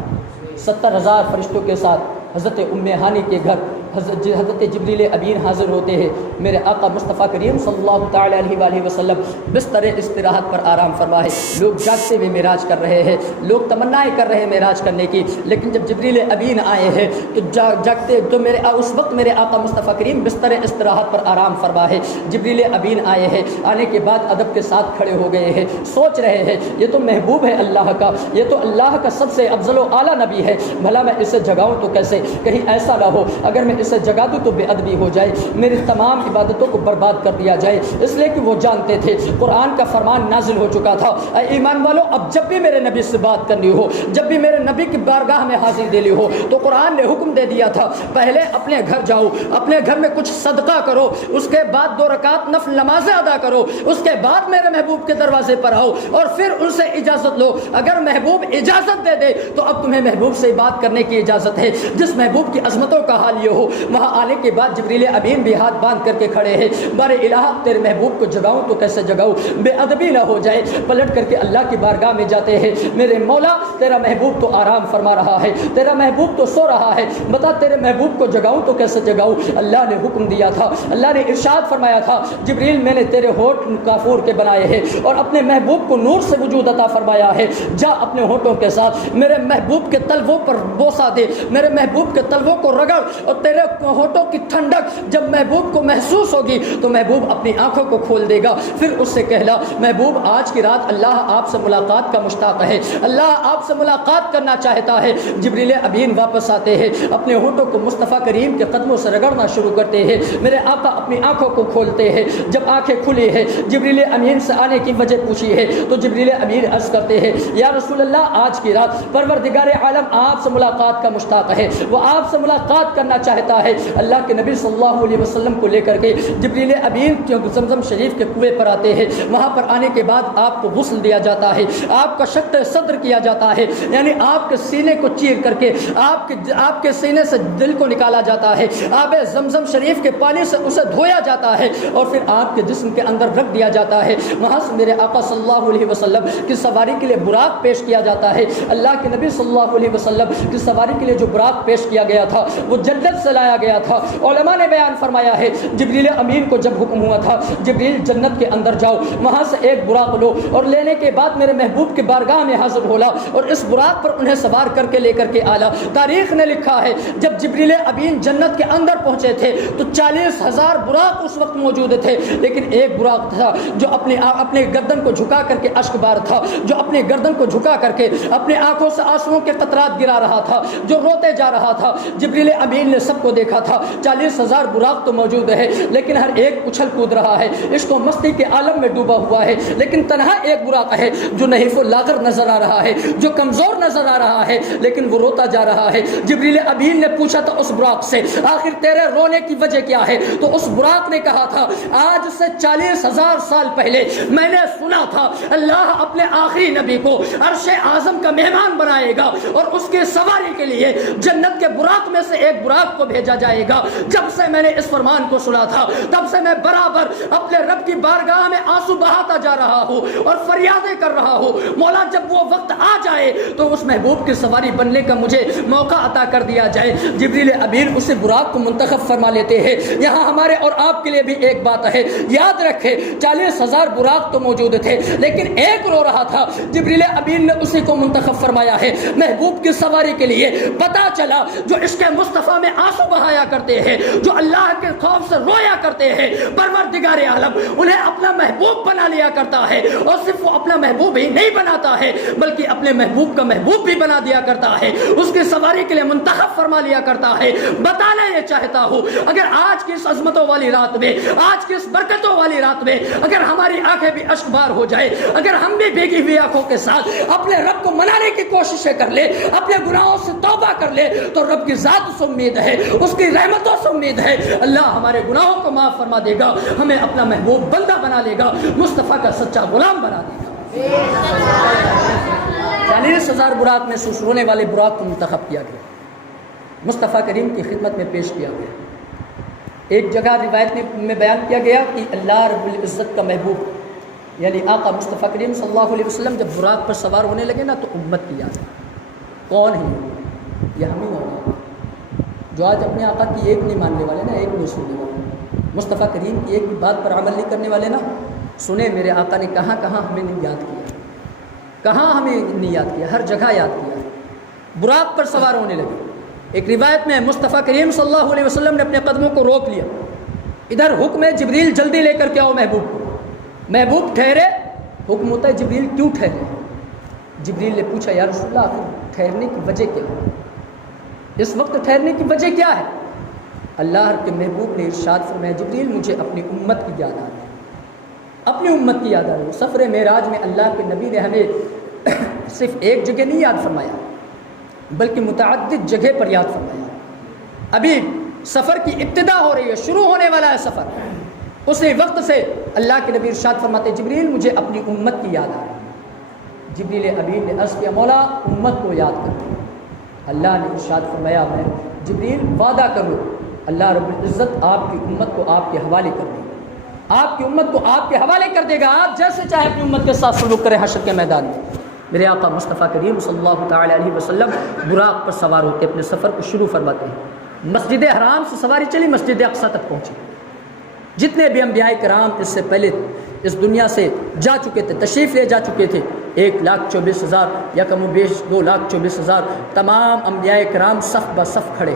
70,000 فرشتوں کے ساتھ حضرت ام ہانی کے گھر حضرت جبریل امین حاضر ہوتے ہیں. میرے آقا مصطفیٰ کریم صلی اللہ تعالی علیہ وآلہ وسلم بستر استراحت پر آرام فرما ہے. لوگ جاگتے ہوئے معراج کر رہے ہیں, لوگ تمنائیں کر رہے ہیں معراج کرنے کی. لیکن جب جبریل امین آئے ہیں تو جاگتے تو اس وقت میرے آقا مصطفیٰ کریم بستر استراحت پر آرام فرما ہے. جبریل امین آئے ہیں, آنے کے بعد ادب کے ساتھ کھڑے ہو گئے ہیں, سوچ رہے ہیں یہ تو محبوب ہے اللہ کا, یہ تو اللہ کا سب سے افضل و اعلیٰ نبی ہے, بھلا میں اسے جگاؤں تو کیسے, کہیں ایسا نہ ہو اگر میں اسے جگا دوں تو بے ادبی ہو جائے, میری تمام عبادتوں کو برباد کر دیا جائے. اس لیے کہ وہ جانتے تھے قرآن کا فرمان نازل ہو چکا تھا, اے ایمان والو اب جب بھی میرے نبی سے بات کرنی ہو, جب بھی میرے نبی کی بارگاہ میں حاضری دینی ہو تو قرآن نے حکم دے دیا تھا پہلے اپنے گھر جاؤ, اپنے گھر میں کچھ صدقہ کرو, اس کے بعد 2 رکعت نفل نمازیں ادا کرو, اس کے بعد میرے محبوب کے دروازے پر آؤ اور پھر ان سے اجازت لو. اگر محبوب اجازت دے دے تو اب تمہیں محبوب سے بات کرنے کی اجازت ہے. جس محبوب کی عظمتوں کا حال یہ ہو, وہاں آنے کے بعد جبریل امین بھی ہاتھ باندھ کر کے کھڑے ہیں. بارے الہ تیرے محبوب کو جگاؤں تو کیسے جگاؤں, بے ادبی نہ ہو جائے. پلٹ کر کے اللہ کی بارگاہ میں جاتے ہیں, میرے مولا تیرا محبوب تو آرام فرما رہا ہے, تیرا محبوب تو سو رہا ہے, بتا تیرے محبوب کو جگاؤں تو کیسے جگاؤں. اللہ نے حکم دیا تھا, اللہ نے ارشاد فرمایا تھا جبریل میں نے تیرے ہونٹ کافور کے بنائے ہیں اور اپنے محبوب کو نور سے وجود عطا فرمایا ہے, جا اپنے ہونٹوں کے ساتھ میرے محبوب کے تلووں پر بوسہ دے, میرے محبوب کے تلووں کو رگڑ اور تیرے میرے ہوٹوں کی ٹھنڈک جب محبوب کو محسوس ہوگی تو محبوب اپنی آنکھوں کو کھول دے گا. پھر اس سے کہلا محبوب آج کی رات اللہ آپ سے ملاقات کا مشتاق ہے, اللہ آپ سے ملاقات کرنا چاہتا ہے. جبریل امین واپس آتے ہیں, اپنے ہونٹوں کو مصطفیٰ کریم کے قدموں سے رگڑنا شروع کرتے ہیں. میرے آقا اپنی آنکھوں کو کھولتے ہیں. جب آنکھیں کھلی ہے, جبریل امین سے آنے کی وجہ پوچھی ہے تو جبریل امین عرض کرتے ہیں یا رسول اللہ آج کی رات پروردگار عالم آپ سے ملاقات کا مشتاق ہے, وہ آپ سے ملاقات کرنا چاہتا ہے. اللہ کے نبی صلی اللہ علیہ وسلم کو لے کر کے جبریل امین زمزم شریف کے کنویں پر آتے ہیں. وہاں پر آنے کے بعد آپ کو غسل دیا جاتا ہے, آپ کا شق صدر کیا جاتا ہے, یعنی آپ کے سینے کو چیر کر کے آپ کے سینے سے دل کو نکالا جاتا ہے, آب زمزم شریف کے پانی سے اسے دھویا جاتا ہے اور پھر آپ کے جسم کے اندر رکھ دیا جاتا ہے. وہاں سے میرے آقا صلی اللہ علیہ وسلم کی سواری کے لیے براق پیش کیا جاتا ہے. اللہ کے نبی صلی اللہ علیہ وسلم کی سواری کے لیے جو براق پیش کیا گیا تھا وہ جنت سے لایا گیا تھا. علماء نے بیان فرمایا ہے جبریل امین کو جب حکم ہوا تھا جبریل جنت کے اندر جاؤ, وہاں سے ایک براق لو اور لینے کے بعد میرے محبوب کی بارگاہ میں حاضر ہولا اور اس براق پر انہیں سوار کر کے لے کر کے آلا. تاریخ نے لکھا ہے جب جبریل امین جنت کے اندر پہنچے تھے تو 40,000 براق اس وقت موجود تھے, لیکن ایک براق تھا جو اپنے گردن کو جھکا کر کے اشک بار تھا, جو اپنے گردن کو جھکا کر کے اپنے آنکھوں سے آنسوؤں کے قطرات گرا رہا تھا, جو روتے جا رہا تھا. جبریل امین نے سب کو دیکھا تھا, 40,000 براق تو موجود ہے لیکن ہر ایک اچھل کود رہا ہے, عشق و مستی کے عالم میں ڈوبا ہوا ہے, لیکن تنہا ایک براق ہے جو نحیف و لاغر نظر آ رہا ہے, جو کمزور نظر آ رہا ہے, لیکن وہ روتا جا رہا ہے. جبریل امین نے پوچھا تھا اس براق سے آخر تیرے رونے کی وجہ کیا ہے, تو اس براق نے کہا تھا آج سے 40,000 سال پہلے میں نے سنا تھا اللہ اپنے آخری نبی کو عرش اعظم کا مہمان بنائے گا اور اس کے سواری کے لیے جنت کے براق میں سے ایک براق کو بھیجا جائے گا. جب سے میں نے اس فرمان کو سنا تھا تب سے میں برابر اپنے رب کی بارگاہ میں آنسو بہاتا جا رہا ہوں اور فریادیں کر رہا ہوں, مولا جب وہ وقت آ جائے تو اس محبوب کی سواری بننے کا مجھے موقع عطا کر دیا جائے. جبریل امین اسے براق کو منتخب فرما لیتے ہیں. یہاں ہمارے اور آپ کے لیے بھی ایک بات ہے, یاد رکھے 40,000 براق تو موجود تھے لیکن ایک رو رہا تھا, جبریل امین نے اسی کو منتخب فرمایا ہے محبوب کی سواری کے لیے. پتا چلا جو عشق مصطفیٰ میں آنسو بہایا کرتے ہیں, جو اللہ کے خوف سے رویا کرتے ہیں, پروردگار عالم انہیں اپنا محبوب بنا لیا کرتا ہے, اور صرف وہ اپنا محبوب ہی نہیں بناتا ہے بلکہ اپنے محبوب کا محبوب بھی بنا دیا کرتا ہے, اس کی سواری کے لیے منتخب فرما لیا کرتا ہے. بتانا یہ چاہتا ہوں اگر آج کی اس عظمتوں والی رات میں, آج کی اس برکتوں والی رات میں اگر ہماری آنکھیں بھی اشک بار ہو جائے, اگر ہم بھی بھیگی ہوئی آنکھوں کے ساتھ اپنے رب کو منانے کی کوششیں کر لے, اپنے گناہوں سے توبہ کر لے, تو رب کی ذات سے امید ہے, اس کی رحمتوں سے امید ہے اللہ ہمارے گناہوں کو معاف فرما دے گا, ہمیں اپنا محبوب بندہ بنا لے گا, مصطفیٰ کا سچا غلام بنا دے گا. 40,000 براق میں سے رونے والے براق کو منتخب کیا گیا, مصطفیٰ کریم کی خدمت میں پیش کیا گیا. ایک جگہ روایت میں بیان کیا گیا کہ اللہ رب العزت کا محبوب یعنی آقا مصطفیٰ کریم صلی اللہ علیہ وسلم جب براق پر سوار ہونے لگے نا تو امت کی یاد. کون ہے یہ؟ ہم ہی ہونا جو آج اپنے آقا کی ایک نہیں ماننے والے نا, ایک نہیں سننے والے, مصطفیٰ کریم کی ایک بھی بات پر عمل نہیں کرنے والے نا. سنیں میرے آقا نے کہاں کہاں ہمیں نہیں یاد کیا, کہاں ہمیں نہیں یاد کیا, ہر جگہ یاد کیا. براق پر سوار ہونے لگے. ایک روایت میں مصطفیٰ کریم صلی اللہ علیہ وسلم نے اپنے قدموں کو روک لیا, ادھر حکم ہے جبریل جلدی لے کر کے آؤ محبوب کو. محبوب ٹھہرے, حکم ہوتا ہے جبریل کیوں ٹھہرے. جبریل نے پوچھا یا رسول اللہ آخر ٹھہرنے کی وجہ کیا ہے, اس وقت ٹھہرنے کی وجہ کیا ہے. اللہ کے محبوب نے ارشاد فرمایا جبریل مجھے اپنی امت کی یاد آ رہی, اپنی امت کی یاد آ رہی. سفر معراج میں اللہ کے نبی نے ہمیں صرف ایک جگہ نہیں یاد فرمایا بلکہ متعدد جگہ پر یاد فرمایا. ابھی سفر کی ابتدا ہو رہی ہے, شروع ہونے والا ہے سفر, اسی وقت سے اللہ کے نبی ارشاد فرماتے جبریل مجھے اپنی امت کی یاد آ رہی. جبریل امین نے عرض کیا مولا امت کو یاد کر. اللہ نے ارشاد فرمایا میں جبریل وعدہ کرو اللہ رب العزت آپ کی امت کو آپ کے حوالے کر دے گا, آپ کی امت کو آپ کے حوالے کر دے گا, آپ جیسے چاہے اپنی امت کے ساتھ سلوک کریں حشر کے میدان میں. میرے آقا مصطفیٰ کریم صلی اللہ تعالی علیہ وسلم براق پر سوار ہوتے اپنے سفر کو شروع فرماتے ہیں. مسجد حرام سے سواری چلی, مسجد اقصیٰ تک پہنچی. جتنے بھی انبیاء کرام اس سے پہلے اس دنیا سے جا چکے تھے, تشریف لے جا چکے تھے, 1,24,000 یا کم و بیش 2,24,000 تمام انبیاء کرام صف بہ صف کھڑے.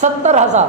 70,000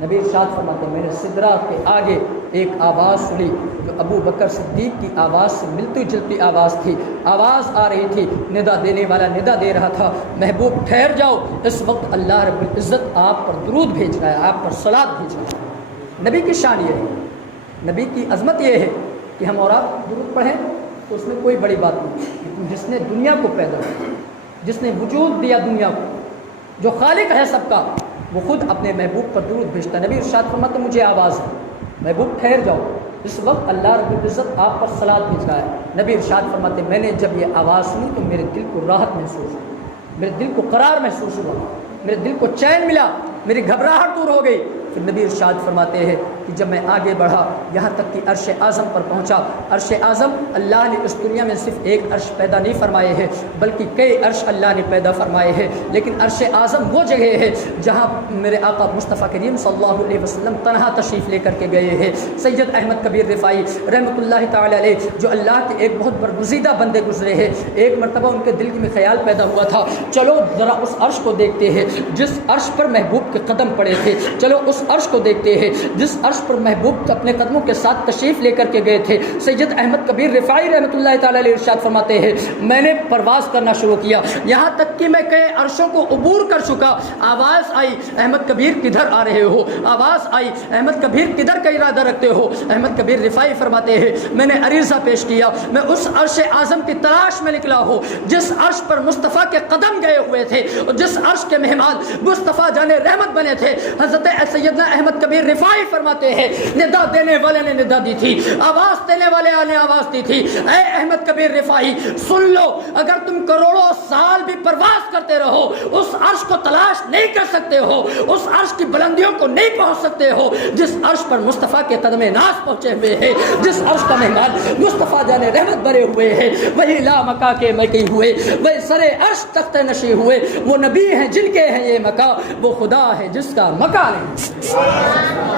نبی ارشاد فرماتے میں نے سدرہ کے آگے ایک آواز سنی جو ابو بکر صدیق کی آواز سے ملتی جلتی آواز تھی. آواز آ رہی تھی، ندا دینے والا ندا دے رہا تھا، محبوب ٹھہر جاؤ، اس وقت اللہ رب العزت آپ پر درود بھیج رہا ہے، آپ پر صلات بھیج رہا ہے. نبی کی شان یہ ہے، نبی کی عظمت یہ ہے کہ ہم اور آپ درود پڑھیں تو اس میں کوئی بڑی بات نہیں. لیکن جس نے دنیا کو پیدا کیا، جس نے وجود دیا دنیا کو، جو خالق ہے سب کا، وہ خود اپنے محبوب پر درود بھیجتا. نبی ارشاد فرماتے مجھے آواز ہے، محبوب ٹھہر جاؤ، اس وقت اللہ رب العزت آپ پر صلات بھیج رہا ہے. نبی ارشاد فرماتے میں نے جب یہ آواز سنی تو میرے دل کو راحت محسوس ہوئی، میرے دل کو قرار محسوس ہوا، میرے دل کو چین ملا، میری گھبراہٹ دور ہو گئی. پھر نبی ارشاد فرماتے ہیں کہ جب میں آگے بڑھا یہاں تک کہ عرش اعظم پر پہنچا. عرش اعظم اللہ نے اس دنیا میں صرف ایک عرش پیدا نہیں فرمائے ہیں بلکہ کئی عرش اللہ نے پیدا فرمائے ہیں. لیکن عرش اعظم وہ جگہ ہے جہاں میرے آقا مصطفیٰ کریم صلی اللہ علیہ وسلم تنہا تشریف لے کر کے گئے ہیں. سید احمد کبیر رفاعی رحمۃ اللہ تعالی علیہ جو اللہ کے ایک بہت برگزیدہ بندے گزرے ہیں، ایک مرتبہ ان کے دل میں خیال پیدا ہوا تھا چلو ذرا اس عرش کو دیکھتے ہیں جس عرش پر محبوب کے قدم پڑے تھے، چلو اس عرش کو دیکھتے ہیں جس عرش پر محبوب اپنے قدموں کے ساتھ تشریف لے کر کے گئے تھے. سید احمد کبیر رفاعی رحمۃ اللہ تعالی علیہ ارشاد فرماتے ہیں میں نے پرواز کرنا شروع کیا، یہاں تک کہ میں کئی عرشوں کو عبور کر چکا. آواز آئی احمد کبیر کدھر آ رہے ہو، آواز آئی احمد کبیر کدھر کا ارادہ رکھتے ہو. احمد کبیر رفاعی فرماتے ہیں میں نے عریضہ پیش کیا، میں اس عرش اعظم کی تلاش میں نکلا ہوں جس عرش پر مصطفیٰ کے قدم گئے ہوئے تھے اور جس عرش کے مہمان مصطفیٰ جان رحمت بنے تھے. حضرت سیدنا احمد کبیر رفاعی فرماتے ہیں ندا دینے والے نے ندا دی تھی، آواز دینے والے نے آواز دی تھی. اے احمد کبیر رفاعی سن لو، اگر تم کروڑوں سال بھی پرواز کرتے رہو اس عرش کو تلاش نہیں کر سکتے ہو، اس عرش کی بلندیوں کو نہیں پہنچ سکتے ہو جس عرش پر مصطفیٰ کے قدم ناز پہنچے ہوئے ہیں، جس عرش کا مہمان مصطفیٰ جان رحمت بنے ہوئے ہیں. وہی لا مکا کے مکی ہوئے، وہی سرے عرش تخت نشی ہوئے، وہ نبی ہیں جن کے ہیں یہ مکا، وہ خدا ہے جس کا مکان ہے.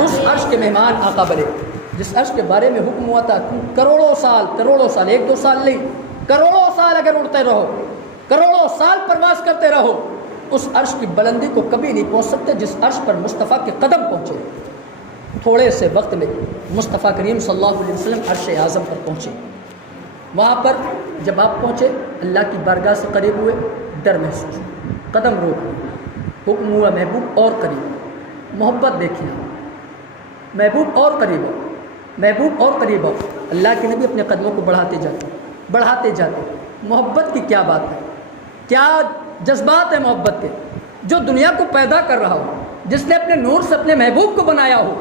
اس عرش کے مہمان آقا بنے جس عرش کے بارے میں حکم ہوا تھا کروڑوں سال ایک دو سال نہیں، کروڑوں سال اگر اڑتے رہو، کروڑوں سال پرواز کرتے رہو، اس عرش کی بلندی کو کبھی نہیں پہنچ سکتے جس عرش پر مصطفیٰ کے قدم پہنچے. تھوڑے سے وقت میں مصطفیٰ کریم صلی اللہ علیہ وسلم عرش اعظم پر پہنچے. وہاں پر جب آپ پہنچے اللہ کی بارگاہ سے قریب ہوئے، ڈر محسوس ہوا، قدم روک، حکم ہوا محبوب اور قریب، محبت دیکھیے، محبوب اور قریب ہو، محبوب اور قریب ہو. اللہ کے نبی اپنے قدموں کو بڑھاتے جاتے. محبت کی کیا بات ہے، کیا جذبات ہے محبت کے. جو دنیا کو پیدا کر رہا ہو، جس نے اپنے نور سے اپنے محبوب کو بنایا ہو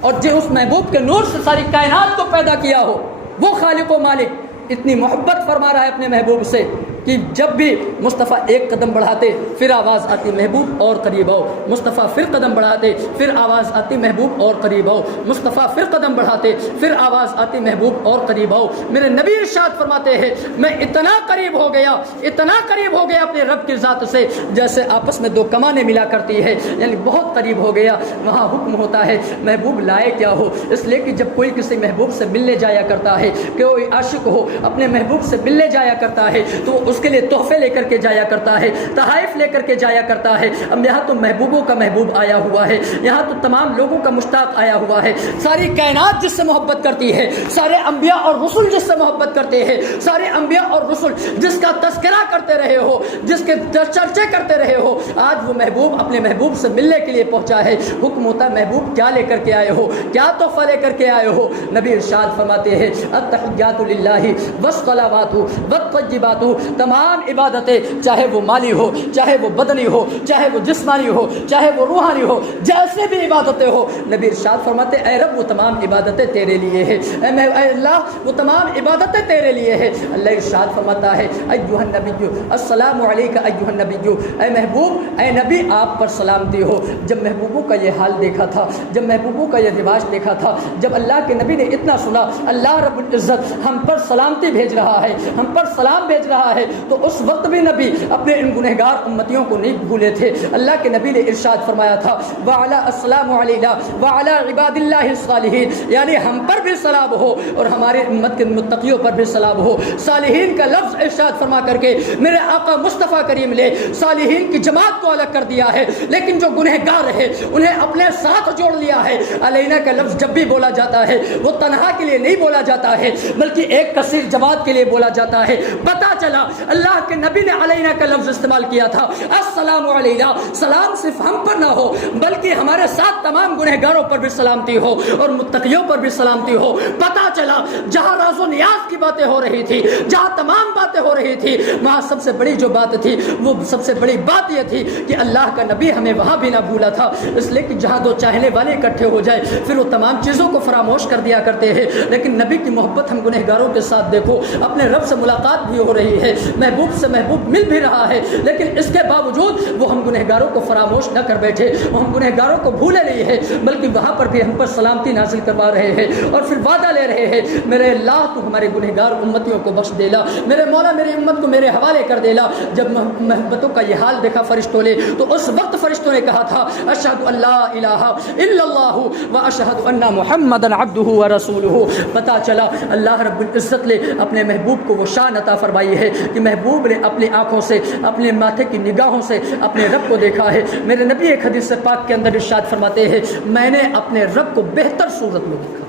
اور جو اس محبوب کے نور سے ساری کائنات کو پیدا کیا ہو، وہ خالق و مالک اتنی محبت فرما رہا ہے اپنے محبوب سے کہ جب بھی مصطفیٰ ایک قدم بڑھاتے پھر آواز آتی محبوب اور قریب آؤ. مصطفیٰ پھر قدم بڑھاتے پھر آواز آتی محبوب اور قریب آؤ. مصطفیٰ پھر قدم بڑھاتے پھر آواز آتی محبوب اور قریب آؤ. میرے نبی ارشاد فرماتے ہیں میں اتنا قریب ہو گیا اپنے رب کی ذات سے جیسے آپس میں دو کمانیں ملا کرتی ہے، یعنی بہت قریب ہو گیا. وہاں حکم ہوتا ہے محبوب لائے کیا ہو، اس لیے کہ جب کوئی کسی محبوب سے ملنے جایا کرتا ہے، کوئی عاشق ہو اپنے محبوب سے ملنے جایا کرتا ہے تو اس کے لیے تحفے لے کر کے جایا کرتا ہے، تحائف لے کر کے جایا کرتا ہے. اب یہاں تو محبوبوں کا محبوب آیا ہوا ہے، یہاں تو تمام لوگوں کا مشتاق آیا ہوا ہے. ساری کائنات جس سے محبت کرتی ہے، سارے انبیاء اور رسول جس سے محبت کرتے ہیں، سارے انبیاء اور رسول جس کا تذکرہ کرتے رہے ہو، جس کے چرچے کرتے رہے ہو، آج وہ محبوب اپنے محبوب سے ملنے کے لیے پہنچا ہے. حکم ہوتا ہے محبوب کیا لے کر کے آئے ہو، کیا تحفہ لے کر کے آئے ہو. نبی ارشاد فرماتے ہیں التحیات للہ والصلوات والطیبات، تمام عبادتیں چاہے وہ مالی ہو، چاہے وہ بدنی ہو، چاہے وہ جسمانی ہو، چاہے وہ روحانی ہو، جیسے بھی عبادتیں ہو، نبی ارشاد فرماتے اے رب وہ تمام عبادتیں تیرے لیے ہیں، اے اللہ وہ تمام عبادتیں تیرے لیے ہیں. اللہ ارشاد فرماتا ہے ایھا النبی السلام علیک ایھا النبی، اے محبوب اے نبی آپ پر سلامتی ہو. جب محبوبوں کا یہ حال دیکھا تھا، جب محبوبوں کا یہ رواج دیکھا تھا، جب اللہ کے نبی نے اتنا سنا اللہ رب العزت ہم پر سلامتی بھیج رہا ہے، ہم پر سلام بھیج رہا ہے، تو اس وقت بھی نبی اپنے ان گنہگار امتیوں کو نہیں بھولے تھے. اللہ کے نبی نے ارشاد فرمایا تھا وعلی السلام علینا وعلی عباد اللہ الصالحین، یعنی ہم پر بھی سلام ہو اور ہمارے امت کے متقیوں پر بھی سلام ہو. صالحین کا لفظ ارشاد فرما کر کے میرے آقا مصطفیٰ کریم نے صالحین کی جماعت کو الگ کر دیا ہے، لیکن جو گنہگار ہے انہیں اپنے ساتھ جوڑ لیا ہے. علینا کا لفظ جب بھی بولا جاتا ہے وہ تنہا کے لیے نہیں بولا جاتا ہے بلکہ ایک کثیر جماعت کے لیے بولا جاتا ہے. پتہ چلا اللہ کے نبی نے علینا کا لفظ استعمال کیا تھا. السلام علینا، سلام صرف ہم پر نہ ہو بلکہ ہمارے ساتھ تمام گنہگاروں پر بھی سلامتی ہو اور متقیوں پر بھی سلامتی ہو. پتہ چلا جہاں راز و نیاز کی باتیں ہو رہی تھی، جہاں تمام باتیں ہو رہی تھی، وہاں سب سے بڑی جو بات تھی وہ سب سے بڑی بات یہ تھی کہ اللہ کا نبی ہمیں وہاں بھی نہ بھولا تھا. اس لیے کہ جہاں دو چاہنے والے اکٹھے ہو جائے پھر وہ تمام چیزوں کو فراموش کر دیا کرتے ہیں، لیکن نبی کی محبت ہم گنہگاروں کے ساتھ دیکھو، اپنے رب سے ملاقات بھی ہو رہی ہے، محبوب سے محبوب مل بھی رہا ہے، لیکن اس کے باوجود وہ ہم گنہگاروں کو فراموش نہ کر بیٹھے، وہ ہم گنہگاروں کو بھولے نہیں ہے بلکہ وہاں پر بھی ہم پر سلامتی نازل کروا رہے ہیں اور پھر وعدہ لے رہے ہیں میرے اللہ تو ہمارے گنہگار امتیوں کو بخش دے لا، میرے مولا میری امت کو میرے حوالے کر دے لا. جب محبتوں کا یہ حال دیکھا فرشتوں نے تو اس وقت فرشتوں نے کہا تھا اشہد ان لا الہ الا اللہ و اشہد ان محمدا عبدہ و رسولہ. پتہ چلا اللہ رب العزت نے اپنے محبوب کو وہ شان عطا فرمائی ہے کہ محبوب نے اپنی آنکھوں سے اپنے ماتھے کی نگاہوں سے اپنے رب کو دیکھا ہے. میرے نبی ایک حدیث پاک کے اندر ارشاد فرماتے ہیں میں نے اپنے رب کو بہتر صورت میں دیکھا.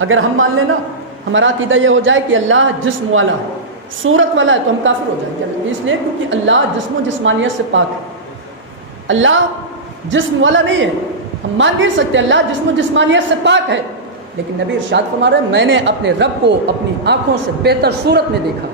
اگر ہم مان لینا ہمارا عقیدہ یہ ہو جائے کہ اللہ جسم والا ہے، صورت والا ہے، تو ہم کافر ہو جائیں گے. اس لیے کیونکہ اللہ جسم و جسمانیت سے پاک ہے. اللہ جسم والا نہیں ہے، ہم مان نہیں سکتے اللہ جسم و جسمانیت سے پاک ہے، لیکن نبی ارشاد فرما رہے ہیں میں نے اپنے رب کو اپنی آنکھوں سے بہتر صورت میں دیکھا،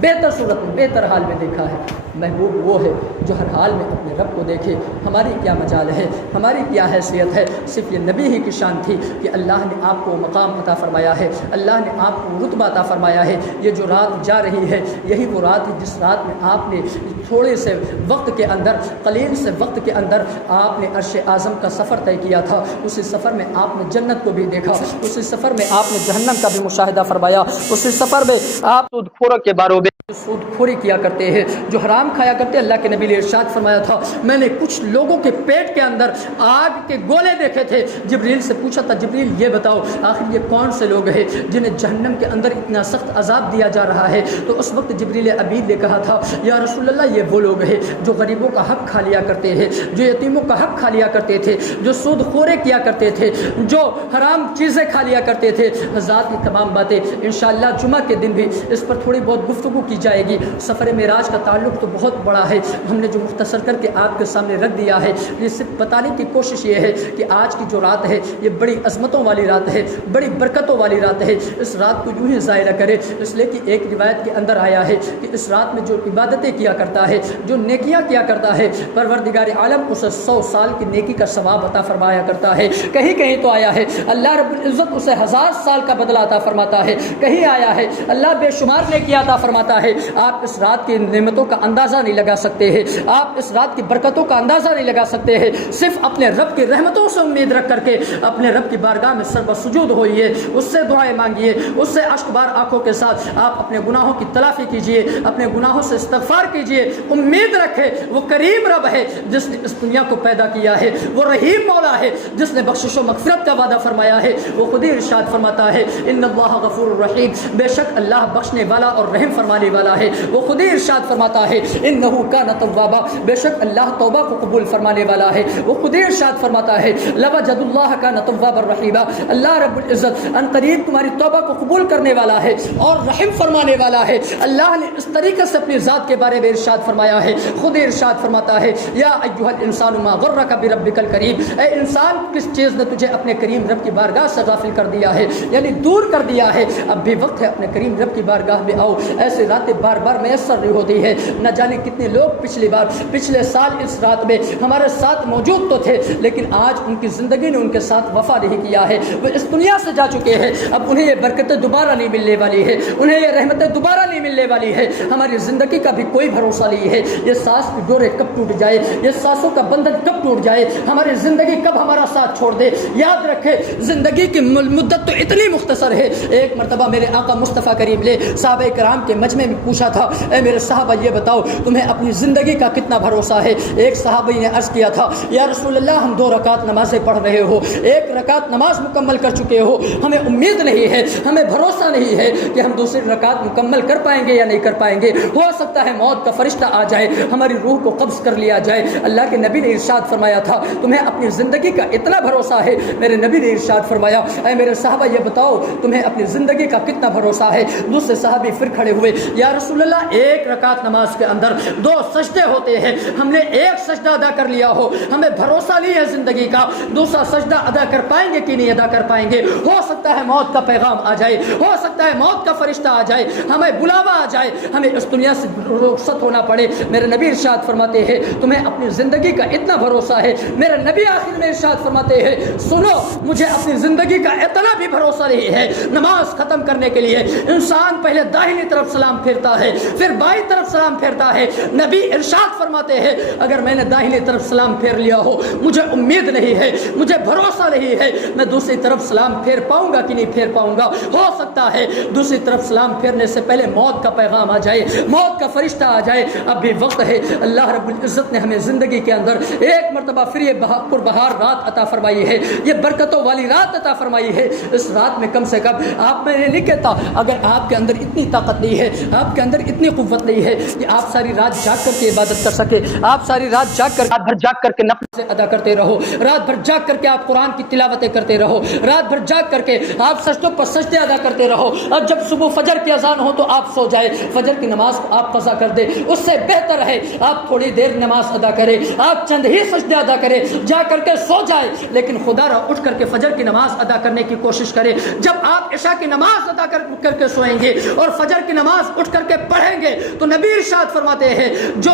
بہتر صورت میں بہتر حال میں دیکھا ہے. محبوب وہ ہے جو ہر حال میں اپنے رب کو دیکھے. ہماری کیا مجال ہے، ہماری کیا حیثیت ہے، صرف یہ نبی ہی کی شان تھی کہ اللہ نے آپ کو مقام عطا فرمایا ہے، اللہ نے آپ کو رتبہ عطا فرمایا ہے. یہ جو رات جا رہی ہے یہی وہ رات ہے جس رات میں آپ نے تھوڑے سے وقت کے اندر، قلیل سے وقت کے اندر آپ نے عرش اعظم کا سفر طے کیا تھا. اسی سفر میں آپ نے جنت کو بھی دیکھا، اسی سفر میں آپ نے جہنم کا بھی مشاہدہ فرمایا، اسی سفر میں آپ سود خوروں کے باروں میں سود خوری کیا کرتے ہیں، جو حرام کھایا کرتے ہیں. اللہ کے نبی نے ارشاد فرمایا تھا میں نے کچھ لوگوں کے پیٹ کے اندر آگ کے گولے دیکھے تھے. جبریل سے پوچھا تھا جبریل یہ بتاؤ آخر یہ کون سے لوگ ہیں جنہیں جہنم کے اندر اتنا سخت عذاب دیا جا رہا ہے؟ تو اس وقت جبریل امین نے کہا تھا یا رسول اللہ یہ وہ لوگ ہیں جو غریبوں کا حق کھا لیا کرتے ہیں، جو یتیموں کا حق کھا لیا کرتے تھے، جو سود خورے کیا کرتے تھے، جو حرام چیزیں کھا لیا کرتے تھے. حضرات کی تمام باتیں انشاءاللہ جمعہ کے دن بھی اس پر تھوڑی بہت گفتگو کی جائے گی. سفر معراج کا تعلق تو بہت بڑا ہے، ہم نے جو مختصر کر کے آپ کے سامنے رکھ دیا ہے یہ صرف بتانے کی کوشش یہ ہے کہ آج کی جو رات ہے یہ بڑی عظمتوں والی رات ہے، بڑی برکتوں والی رات ہے. اس رات کو یوں ہی ضائع نہ کرے، اس لیے کہ ایک روایت کے اندر آیا ہے کہ اس رات میں جو عبادتیں کیا کرتا ہے، جو نیکیاں کیا کرتا ہے، پروردگار عالم اسے 100 سال کی نیکی کا ثواب عطا فرمایا کرتا ہے. کہیں کہیں تو آیا ہے اللہ رب العزت اسے 1000 سال کا بدلہ عطا فرماتا ہے. کہیں آیا ہے اللہ بے شمار نیکیاں عطا فرماتا ہے. آپ اس رات کی نعمتوں کا اندازہ نہیں لگا سکتے ہیں، آپ اس رات کی برکتوں کا اندازہ نہیں لگا سکتے ہیں. صرف اپنے رب کی رحمتوں سے امید رکھ کر کے اپنے رب کی بارگاہ میں سر بسجود ہوئیے، اس سے دعائیں مانگیے، اس سے اشک بار آنکھوں کے ساتھ آپ اپنے گناہوں کی تلافی کیجیے، اپنے گناہوں سے استغفار کیجیے. امید رکھے وہ کریم رب ہے جس نے اس دنیا کو پیدا کیا ہے، وہ رحیم مولا ہے جس نے بخشش و مغفرت کا وعدہ فرمایا ہے. وہ خود ہی ارشاد فرماتا ہے ان اللہ غفور الرحیم، بے شک اللہ بخشنے والا اور رحم فرمانے والا ہے. وہ خود ہی ارشاد فرماتا ہے انہ کان توابا، بے شک اللہ توبہ کو قبول فرمانے والا ہے. وہ خود ہی ارشاد فرماتا ہے لوجد اللہ کان توابا الرحیم، اللہ رب العزت ان قریب تمہاری توبہ کو قبول کرنے والا ہے اور رحم فرمانے والا ہے. اللہ نے اس طریقے سے اپنی ذات کے بارے میں ارشاد فرمایا ہے. خود ہی ارشاد فرماتا ہے یا ایھا الانسان ما غرک بربک الکریم، اے انسان کس چیز نے تجھے اپنے کریم رب کی بارگاہ سے غافل کر دیا ہے، یعنی دور کر دیا ہے. اب بھی وقت ہے اپنے کریم رب کی بارگاہ میں آؤ. ایسے راتیں بار بار میسر نہیں ہوتی ہے. نہ جانے کتنے لوگ پچھلے سال اس رات میں ہمارے ساتھ موجود تو تھے لیکن آج ان کی زندگی نے ان کے ساتھ وفا نہیں کیا ہے، وہ اس دنیا سے جا چکے ہیں. اب انہیں یہ برکتیں دوبارہ نہیں ملنے والی ہے، انہیں یہ رحمتیں دوبارہ نہیں ملنے والی ہے. ہماری زندگی کا بھی کوئی بھروسہ نہیں ہے. یہ سانس کی ڈورے کب ٹوٹ جائے، یہ سانسوں کا بندھن کب ٹوٹ جائے، ہماری زندگی کب ہمارا ساتھ چھوڑ دے. یاد رکھے زندگی کی مدت تو اتنی مختصر ہے. ایک مرتبہ میرے آقا مصطفیٰ کریم نے صحابہ کرام کے مجمع میں پوچھا تھا اے میرے صحابہ یہ بتاؤ تمہیں اپنی زندگی کا کتنا بھروسہ ہے؟ ایک صحابی نے عرض کیا تھا یا رسول اللہ ہم 2 رکعت نمازیں پڑھ رہے ہو، 1 رکعت نماز مکمل کر چکے ہو، ہمیں امید نہیں ہے، ہمیں بھروسہ نہیں ہے کہ ہم دوسری رکعت مکمل کر پائیں گے یا نہیں کر پائیں گے، ہو سکتا ہے موت کا فرشتہ آ جائے ہماری روح کو قبض کر لیا جائے۔ اللہ کے نبی نے ارشاد فرمایا تھا تمہیں اپنی زندگی کا اتنا بھروسہ ہے؟ میرے نبی نے ارشاد فرمایا اے میرے صحابہ یہ بتاؤ تمہیں اپنی زندگی کا کتنا بھروسہ ہے؟ دوسرے صحابی پھر کھڑے ہوئے یا رسول اللہ 1 رکعت نماز کے اندر 2 سجدے ہوتے ہیں، ہم نے 1 سجدہ ادا کر لیا ہو، ہمیں بھروسہ نہیں ہے زندگی کا، دوسرا سجدہ ادا کر پائیں گے کہ نہیں ادا کر پائیں گے، ہو سکتا ہے موت کا پیغام آ جائے، ہو سکتا ہے موت کا فرشتہ آ جائے، ہمیں بلاوا آ جائے، ہمیں اس دنیا سے رخصت ہونا پڑے۔ میرے نبی ارشاد فرماتے ہیں تمہیں اپنی زندگی کا اتنا بھروسہ ہے؟ میرے نبی آخر میں ارشاد فرماتے ہیں سنو مجھے اپنی زندگی کا اتنا بھی بھروسہ نہیں ہے۔ نماز ختم کرنے کے لیے انسان پہلے داہنی طرف سلام پھیرتا ہے، پھر بائیں طرف سلام پھیرتا ہے۔ نبی ارشاد فرماتے ہیں اگر میں نے داہنی طرف سلام پھیر لیا ہو، مجھے امید نہیں ہے، مجھے بھروسہ نہیں ہے میں دوسری طرف سلام پھیر پاؤں گا کہ نہیں پھیر پاؤں گا، ہو سکتا ہے دوسری طرف سلام پھیرنے سے پہلے موت کا پیغام آ جائے، موت کا فرشتہ آ جائے۔ اب بھی وقت ہے، اللہ رب العزت نے ہمیں زندگی کے اندر ایک مرتبہ پھر یہ پربہار رات عطا فرمائی ہے، یہ برکتوں والی رات عطا فرمائی ہے۔ اس رات میں کم سے کم آپ میں نہیں کہتا اگر آپ کے اندر اتنی طاقت نہیں ہے، آپ کے اندر اتنی قوت نہیں ہے کہ آپ ساری رات جاگ کر کے عبادت کر سکے، آپ ساری رات رات بھر جاگ کر کے نفل سے ادا کرتے رہو، رات بھر جاگ کر کے آپ قرآن کی تلاوتیں کرتے رہو، رات بھر جاگ کر کے آپ سجدوں پر سجدے ادا کرتے رہو، اور جب صبح فجر کی اذان ہو تو آپ سو جائے، فجر کی نماز کو آپ قضا کر دے، اس سے بہتر ہے آپ تھوڑی دیر نماز ادا کریں، آپ چند ہی سجدے ادا کریں، جا کر کے سو جائے، لیکن خدا را اٹھ کر کے فجر کی نماز ادا کرنے کی کوشش کریں۔ جب آپ عشاء کی نماز ادا کر کے سوئیں گے اور فجر کی نماز اٹھ کر کے پڑھیں گے تو نبی ارشاد فرماتے ہیں جو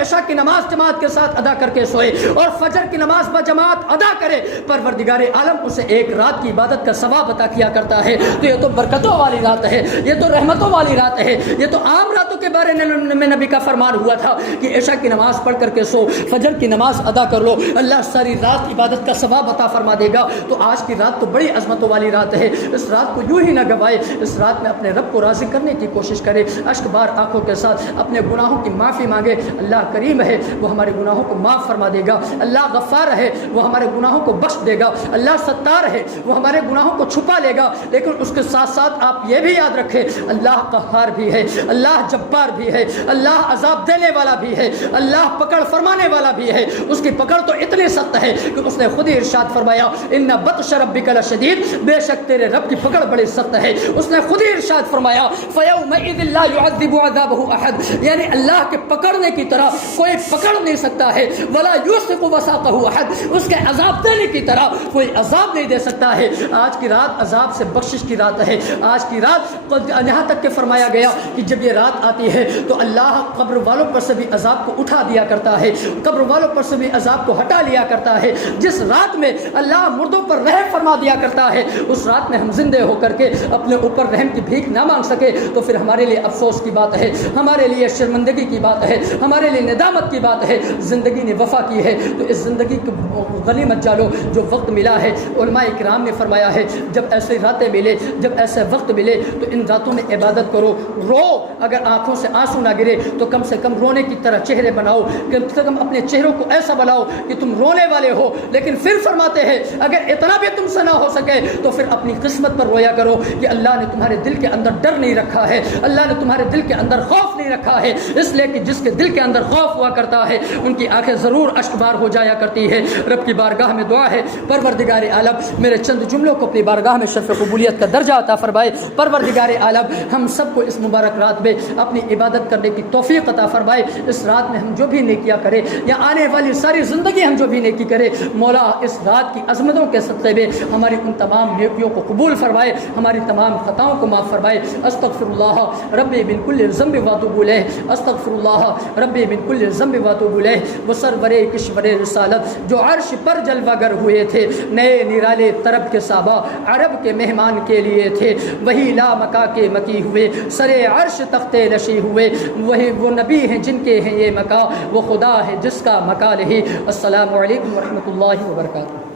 عشاء کی نماز جماعت کے ساتھ ادا کر کے سوئے اور فجر کی نماز بجماعت ادا کرے، پروردگار عالم اسے ایک رات کی عبادت کا ثواب عطا کیا کرتا ہے۔ تو یہ تو برکتوں والی رات ہے، یہ تو رحمتوں والی رات ہے، یہ تو عام راتوں کے بارے میں نبی کا فرمان ہوا تھا کہ عشاء کی نماز پڑھ کر کے سو، فجر کی نماز ادا کر لو، اللہ ساری رات عبادت کا ثواب عطا فرما دے گا۔ تو آج کی رات تو بڑی عظمتوں والی رات ہے، اس رات کو یوں ہی نہ گوائے، اس رات میں اپنے رب کو راضی کرنے کی کوشش کرے، اشک بار آنکھوں کے ساتھ اپنے گناہوں کی معافی مانگے۔ اللہ کریم ہے، وہ ہمارے گناہوں کو معاف فرما دے گا، اللہ غفار ہے، وہ ہمارے گناہوں کو بخش دے گا، اللہ ستار ہے، وہ ہمارے گناہوں کو چھپا لے گا۔ لیکن اس کے ساتھ ساتھ آپ یہ بھی یاد رکھیں اللہ قہار بھی ہے، اللہ جبار بھی ہے، اللہ عذاب دینے والا بھی ہے، اللہ پکڑ فرمانے والا بھی ہے۔ اس کی پکڑ تو اتنی سخت ہے کہ اس نے خود ہی ارشاد فرمایا ان بطش ربک لشدید، بے شک تیرے رب کی پکڑ بڑی سخت ہے۔ اس نے خود ہی ارشاد فرمایا فَيَوْمَئِذٍ لَا يُعَذِّبُ عَذَابَهُ أَحَدٌ، یعنی اللہ کے پکڑنے کی طرح کوئی پکڑ نہیں سکتا ہے، وَلَا يُوثِقُ وَثَاقَهُ أَحَدٌ، اس کے عذاب دینے کی طرح کوئی عذاب نہیں دے سکتا ہے۔ آج کی رات عذاب سے بخشش کی رات ہے، آج کی رات یہاں تک کہ فرمایا گیا کہ جب یہ رات آتی ہے تو اللہ قبر والوں پر سے بھی عذاب کو اٹھا دیا کرتا ہے، قبر والوں پر سے بھی عذاب کو ہٹا لیا کرتا ہے۔ جس رات میں اللہ مردوں پر رحم فرما دیا کرتا ہے، اس رات میں ہم زندے ہو کر کے اپنے اوپر رحم کی بھیک نہ مانگ سکے تو پھر ہمارے لیے افسوس کی بات ہے، ہمارے لیے شرمندگی کی بات ہے، ہمارے لیے ندامت کی بات ہے۔ زندگی نے وفا کی ہے تو اس زندگی کو غنیمت جانو جو وقت ملا ہے۔ علماء کرام نے فرمایا ہے جب ایسے راتیں ملے، جب ایسے وقت ملے تو ان راتوں میں عبادت کرو، رو، اگر آنکھوں سے آنسو نہ گرے تو کم سے کم رونے کی طرح چہرے بناؤ، کم سے کم اپنے چہروں کو ایسا بناؤ کہ تم رونے والے ہو۔ لیکن پھر فرماتے ہیں اگر اتنا بھی تم سے نہ ہو سکے تو پھر اپنی قسمت پر رویا کرو کہ اللہ نے تمہارے دل کے اندر ڈر نہیں رکھا ہے، اللہ نے تمہارے دل کے اندر خوف نہیں رکھا ہے، اس لیے کہ جس کے دل کے اندر خوف ہوا کرتا ہے ان کی آنکھیں ضرور اشکبار ہو جایا کرتی ہے۔ رب کی بارگاہ میں دعا ہے پروردگار عالم میرے چند جملوں کو اپنی بارگاہ میں شرف قبولیت کا درجہ عطا فرمائے۔ پروردگار عالم ہم سب کو اس مبارک رات میں اپنی عبادت کرنے کی توفیق عطا فرمائے۔ اس رات میں ہم جو بھی نیکیاں کریں یا آنے والی ساری زندگی ہم جو بھی نیکی کرے، مولا اس رات کی عظمتوں کے صدقے میں ہماری ان تمام نیکیوں کو قبول فرمائے، ہماری تمام خطاؤں کو معاف فرمائے۔ استغفر اللہ ربی من کل ذنب واتوب الیہ، استغفر اللہ ربی من کل ذنب واتوب الیہ۔ وہ سرور کشور رسالت جو عرش پر جلوہ گر ہوئے تھے، نئے نرالے طرب کے صحابہ عرب کے مہمان کے لیے تھے، وہی لا مکا کے مکی ہوئے، سرے عرش تخت نشی ہوئے، وہی وہ نبی ہیں جن کے ہیں یہ مکا، وہ خدا ہے جس کا مکا نہیں۔ السلام علیکم ورحمۃ اللہ وبرکاتہ۔